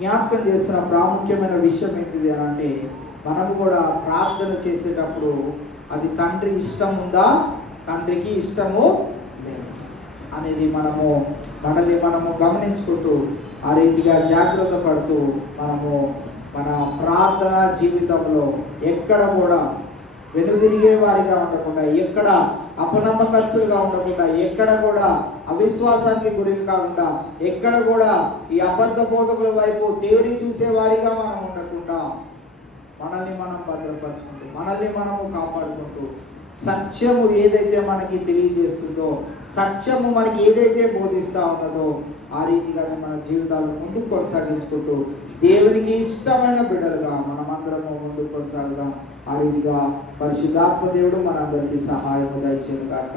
జ్ఞాపకం చేస్తున్న ప్రాముఖ్యమైన విషయం ఏంటిది అని అంటే మనము కూడా ప్రార్థన చేసేటప్పుడు అది తండ్రి ఇష్టం ఉందా, తండ్రికి ఇష్టము అనేది మనల్ని మనము గమనించుకుంటూ ఆ రీతిగా జాగ్రత్త పడుతూ మనము మన ప్రార్థన జీవితంలో ఎక్కడ కూడా వెనుదిరిగే వారిగా ఉండకుండా, ఎక్కడ అపనమ్మకస్తులుగా ఉండకుండా, ఎక్కడ కూడా అవిశ్వాసానికి గురి కాకుండా, ఎక్కడ కూడా ఈ అబద్ధ బోధకుల వైపు తేరి చూసే వారిగా మనం ఉండకుండా మనల్ని మనం భద్రపరుచుకుంటూ మనల్ని మనము కాపాడుకుంటూ సత్యము ఏదైతే మనకి తెలియజేస్తుందో, సత్యము మనకి ఏదైతే బోధిస్తూ ఉన్నదో ఆ రీతిగానే మన జీవితాలను ముందుకు కొనసాగించుకుంటూ దేవునికి ఇష్టమైన బిడ్డలుగా మనమందరము ముందుకు కొనసాగుదాం. ఆ రీతిగా పరిశుద్ధాత్మ దేవుడు మనందరికీ సహాయం దయచేయను గాక.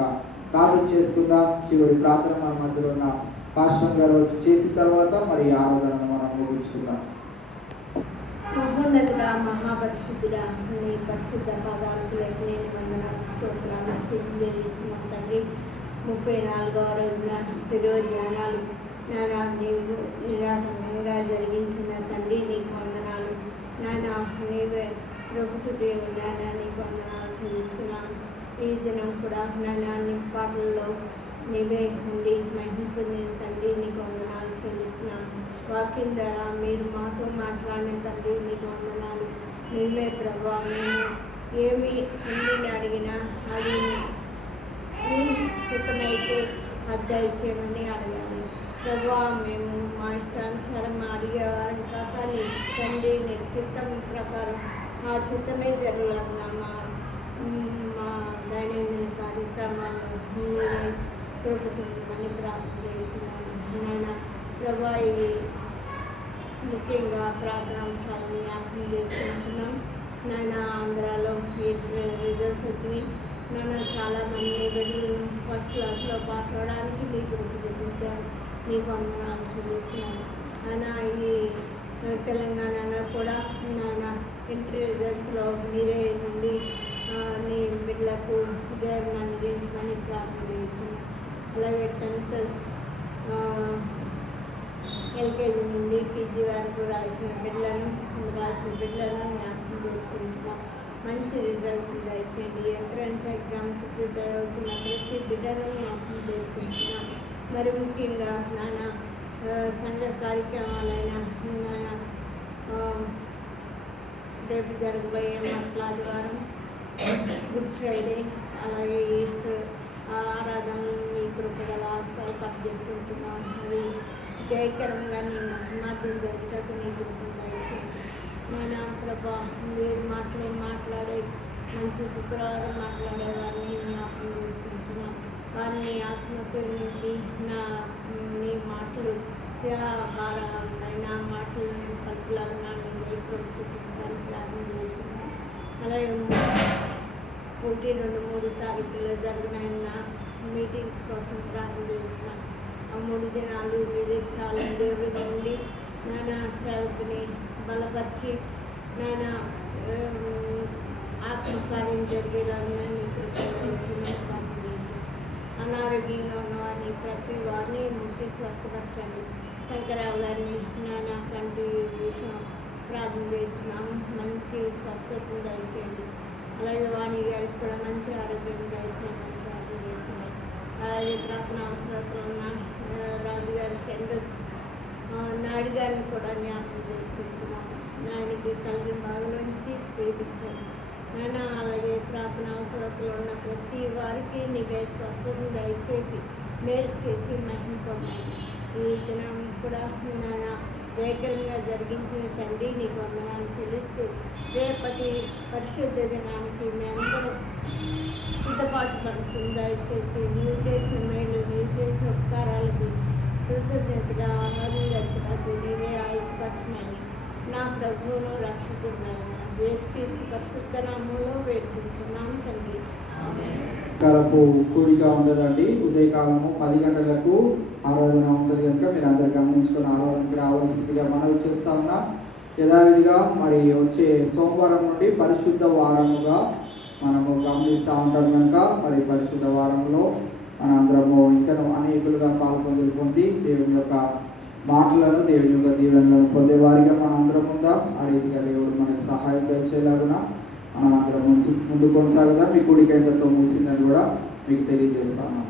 ప్రార్థన చేసుకుందాం. చివరి ప్రార్థన మన మధ్యలో ఉన్న పాస్టర్ గారు వచ్చి చేసిన తర్వాత మరి ఆరాధనను మనం ముగించుకుందాం. మహోన్నతుడా, మహాపరిశుద్ధుడా, నీ పరిశుద్ధ పాదాలకు నేను వందనాలు, స్తోత్రాలు, స్తుతులు చెల్లిస్తున్నాం తండ్రి. 34వ రోజున శిలువ ధ్యానాలు నాయన నీవు నిరాటంగా జరిగించిన తండ్రి నీకు వందనాలు. నాయన నీవే ప్రభుత్వ నాయన నీకు వందనాలు చెల్లిస్తున్నాను. ఈ దినం కూడా నాయన నీ పాటల్లో నీవే ఉండి మహిమ పొందిన తండ్రి నీకు వందనాలు చెల్లిస్తున్నాను. వాక్యం ద్వారా మీరు మాతో మాట్లాడిన తండ్రి నీకు వందనాలు. నీవే ప్రభా, మేము ఏమి అన్ని అడిగినా అది నీ చిత్తమైతే అద్దె చేయమని అడగాలి ప్రభా. మేము మా ఇష్టానుసారం అడిగేవారం కాక నీ తండ్రి నీ చిత్తం ప్రకారం ఆ చిత్తమే జరగాలన్నా మా దైనందిన కార్యక్రమాలను నీవే చూపుచుందని ప్రార్థన చేస్తున్నాను. నాయన ప్రభా, ఇవి ముఖ్యంగా ప్రార్థనాంశాలను జ్ఞాపకం చేసుకుంటున్నాం. నాయన ఆంధ్రాలో రిజల్ట్స్ వచ్చినాయి. నాన్న చాలామంది బిడ్డలు ఫస్ట్ క్లాస్లో పాస్ అవ్వడానికి మీ గ్రూప్ చూపించారు. మీకు వందనాలు చెల్లిస్తున్నాను. నాన్న ఈ తెలంగాణలో కూడా నాన్న ఇంటర్ రిజల్ట్స్లో మీరే నుండి నీ బిడ్డలకు విజయాన్ని అందించమని ప్రార్థన చేస్తున్నాను. అలాగే 10th ఎల్కేజీ నుండి పీజీ వరకు రాసిన బిడ్డలను జ్ఞాపకం చేసుకుంటున్నాం. మంచి రిజల్ట్ దయచేయండి. ఎంట్రన్స్ ఎగ్జామ్కి ప్రిపేర్ అవుతున్న ప్రతి బిడ్డను జ్ఞాపకం చేసుకుంటున్నాం. మరి ముఖ్యంగా నాన్న సంఘ కార్యక్రమాలైన నాన్న రేపు జరగబోయే మట్ల ఆదివారం, గుడ్ ఫ్రైడే, అలాగే ఈస్టర్ ఆరాధనలు మీ కృపగల ఆస్థలు పట్టుకుంటున్నాం. అవి జయకరంగా నీ మహిమార్థం జరుగుటకు నీ కృప మన ప్రభా. మీరు మాట్లాడే మంచి శుక్రవారం మాట్లాడేవారిని జ్ఞాపకం చేసుకుంటున్నాం. వారిని ఆత్మతో నింపి నీ మాటలు భారమైన మాటలు పలుకులాగా నేను చూపించాలని ప్రార్థన చేస్తున్నాం. అలాగే 1, 2, 3 తారీఖులో జరిగిన మీటింగ్స్ కోసం ప్రార్థన చేస్తున్నాం. ఆ 3 దినాలు మీరు చాలా దేవుడిగా ఉండి నాయన సేవకుని బలపరిచి నాయన ఆత్మకార్యం జరిగేలాగా మీకు ప్రార్థన. అనారోగ్యంగా ఉన్న వారిని ప్రతి వారిని ముట్టి స్వస్థపరచండి. శంకరావు గారిని నాయన కంటి విషయం ప్రార్థన చేస్తున్నాము. మంచి స్వస్థతను దయచేయండి. అలాగే వాణి గారికి కూడా మంచి ఆరోగ్యం దయచేయండి అని ప్రార్థన చేస్తున్నాం. అలాగే ప్రార్థన అవసరంలో ఉన్న రాజుగారి ఫ్రెండ్ నాయుడు గారిని కూడా జ్ఞాపకం చేసుకుంటున్నాం. ఆయనకి కలిగిన బాధలోంచి చూపించండి నాయన. అలాగే ప్రార్థన అవసరంలో ఉన్న ప్రతి వారికి నీవే స్వస్థతను దయచేసి మేలు చేసి మహిమ పొందండి. ఈ దినం కూడా నాయన జయకరంగా జరిగించిన తండ్రి నీకు వందనాలు చెల్లిస్తూ రేపటి పరిశుద్ధ దినానికి మేమందరం సిద్ధపాటు మనసును దయచేసి నీవు చేసిన మేలు, నీవు చేసిన ఉపకారాలకు కృతజ్ఞతగా ఆనందపడుతూ నీవే ఆయుధపరచమని నా ప్రభువును రక్షకుడునైన యేసుక్రీస్తు పరిశుద్ధ నామములో వేడుకుంటున్నాను తండ్రి. కూడిగా ఉండదండి. ఉదయకాలము 10 గంటలకు ఆరాధన ఉంటుంది కనుక మీరు అందరు గమనించుకొని ఆరాధనకి రావాల్సిందిగా మనవి చేస్తా ఉన్నాం. యథావిధిగా మరి వచ్చే సోమవారం నుండి పరిశుద్ధ వారముగా మనము గమనిస్తూ ఉంటాం కనుక మరి పరిశుద్ధ వారంలో మనందరము ఇంకా అనేకులుగా పాల్పొంది దేవుని యొక్క మాటలను, దేవుని యొక్క దీవెనలను పొందేవారిగా మనందరం ఉందాం. ఆ రీతిగా దేవుడు మనకు సహాయం చేసేలాగున మనం అందరం ముందు కొనసాగుదాం. మీ కుడికి ఎంతతో మూసిందని కూడా మీకు తెలియజేస్తాను.